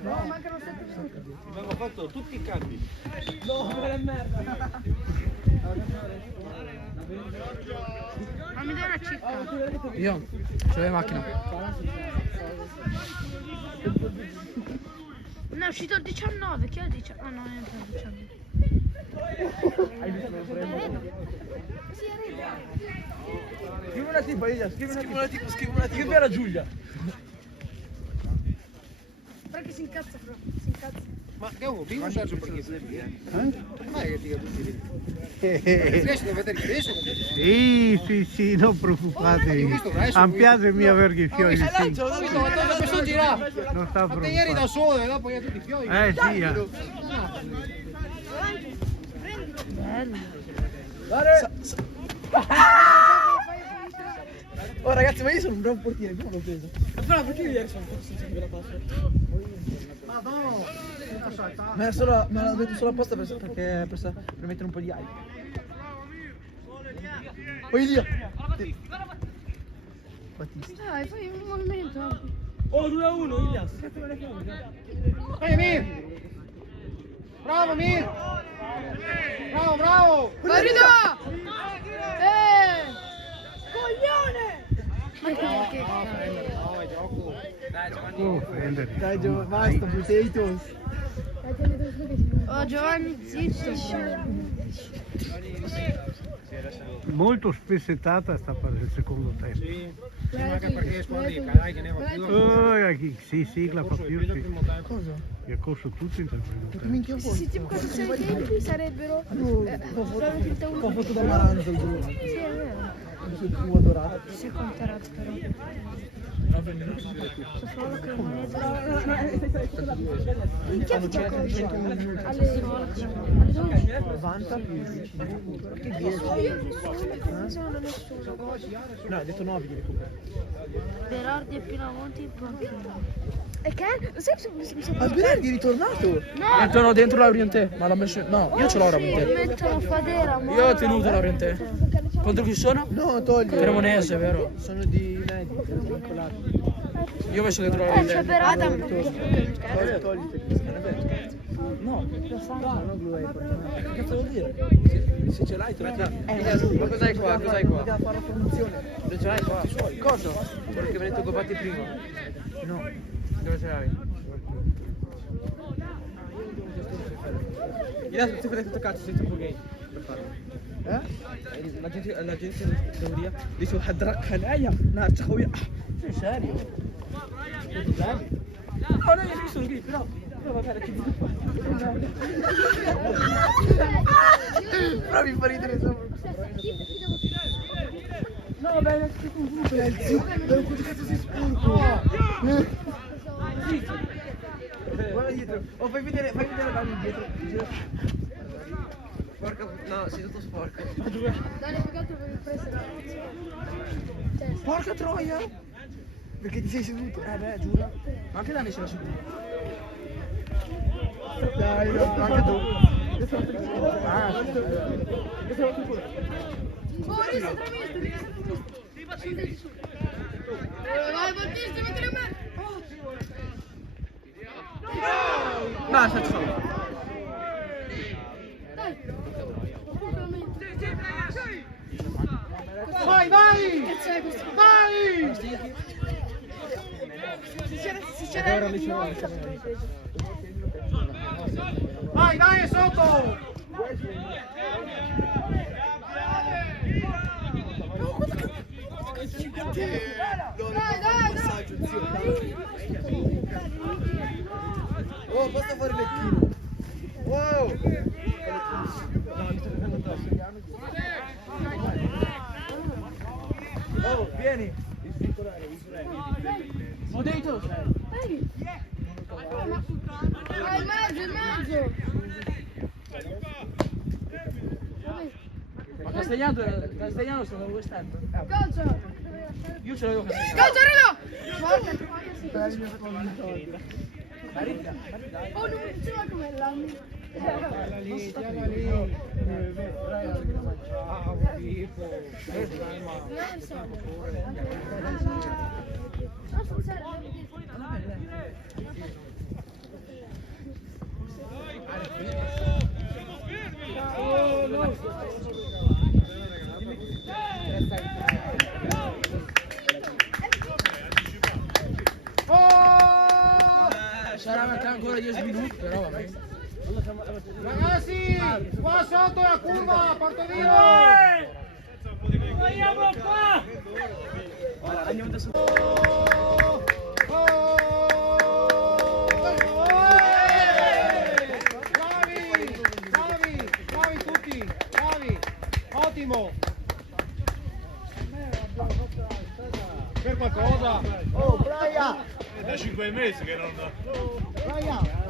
No, mancano 7 secondi. Abbiamo fatto tutti i cambi. No, è merda. Ma mi dai una cicca? Io c'ho la macchina. No, è uscito il 19, chi è il 19? Ah no, è il 19. Scrivi una tipo, Elia, scrivi una tipo. Scrivi alla Giulia. Però che si incazza, però. Si incazza. Ma che ho visto Sergio perché sei via? Ma è che ti capisci? Sì, Devi vedere che riesce. sì, non preoccupatevi. Ampiatemi a avere i fiori di sì. Questo gira. Non sta Ma te ieri da preoccupando. solo e dopo hai tutti i fiori. Sì, Oh ragazzi, ma io sono un bravo portiere, come l'ho preso? Però perché io ieri sono senza che la passo? Me l'ha detto solo apposta per mettere un po' di hype. Poi Elia! Battista. Dai, fai un movimento. Oh, 2-1, Elias! Vai Mir! Bravo Mir! Bravo! Marida! Coglione! Ma che Fendere. Dai Giovanni, basta, potatoes! Oh Giovanni, zitto! Molto spezzettata sta parte del secondo tempo. Anche perché squadrica, dai che ne va più. Sì, la fa più, sì. Cosa? Mi ha corso tutto in quel primo tempo. Minchia Se sì, tipo quando sei ai tempi sarebbero... Ho fatto da maranza il giorno. Sì, è vero. Sul primo adorato. Si è contratto però. Solo che moneta. In che ti gioco? Alle 12. Alle 90 più 10. Che 10? Non sono nessuno. No, ha detto 9 di recupero. Berardi e Pinamonti in panchina. E che? Ma Berardi è ritornato? No! Mettono dentro Laurientè, ma l'ha messo... No, io ce l'ho Sì, Laurientè. mettono Fadera, Io ho tenuto Laurientè. Contro chi sono? No, togli. Cremonese, vero? Sono di Medi, vincolati. Io ho messo dentro la C'è per Adam. Togli. No. Non blu hai Che cazzo vuol dire? Se ce l'hai, te la tieni. Ma cos'hai qua? Cos'hai qua? Devo fare la formazione. Dove ce l'hai qua? Cosa? Quello che mi hai detto Gobatti prima. No. Dove ce l'hai? Io adesso ti fai tutto cazzo, sei troppo gay per farlo. L'agenzia di teoria dice واحد ركها نايا نار تخويا. Sei serio? No, no, io sono gay, però va bene che Però mi fa ridere sopra. No, vabbè, adesso ti confuso. Quanto cazzo sei sporco? Guarda dietro. Oh, fai vedere le mani dietro. Porca no, sei tutto sporco. Dai, più che altro per il preso. Porca troia! Perché ti sei seduto? Beh, giuro. Ma anche Dani c'era seduto. Dai, no, anche tu. Ah, Vai, Battista, mettili a me! Basta, ci sono. Dai! Vai, vai! Che c'è questo? Vai! Se c'era Vai, dai, è sotto! oh, basta fare l'ecchino. Wow! Oh, vieni! Ho detto, Vai, in mezzo! ma Castigliano sono due step. Calcio! Io ce l'avevo Castigliano. Calcio, Arrigo! Oh, non ce l'ha come l'anno. Tienila lì, tienila lì. Sarà perché ancora 10 minuti, però va bene. Ragazzi, qua sotto la curva, parto via! Andiamo qua! Andiamo da su. Bravi tutti, bravi, ottimo! Per qualcosa! Oh, Brian! Da 5 mesi che non... Brian!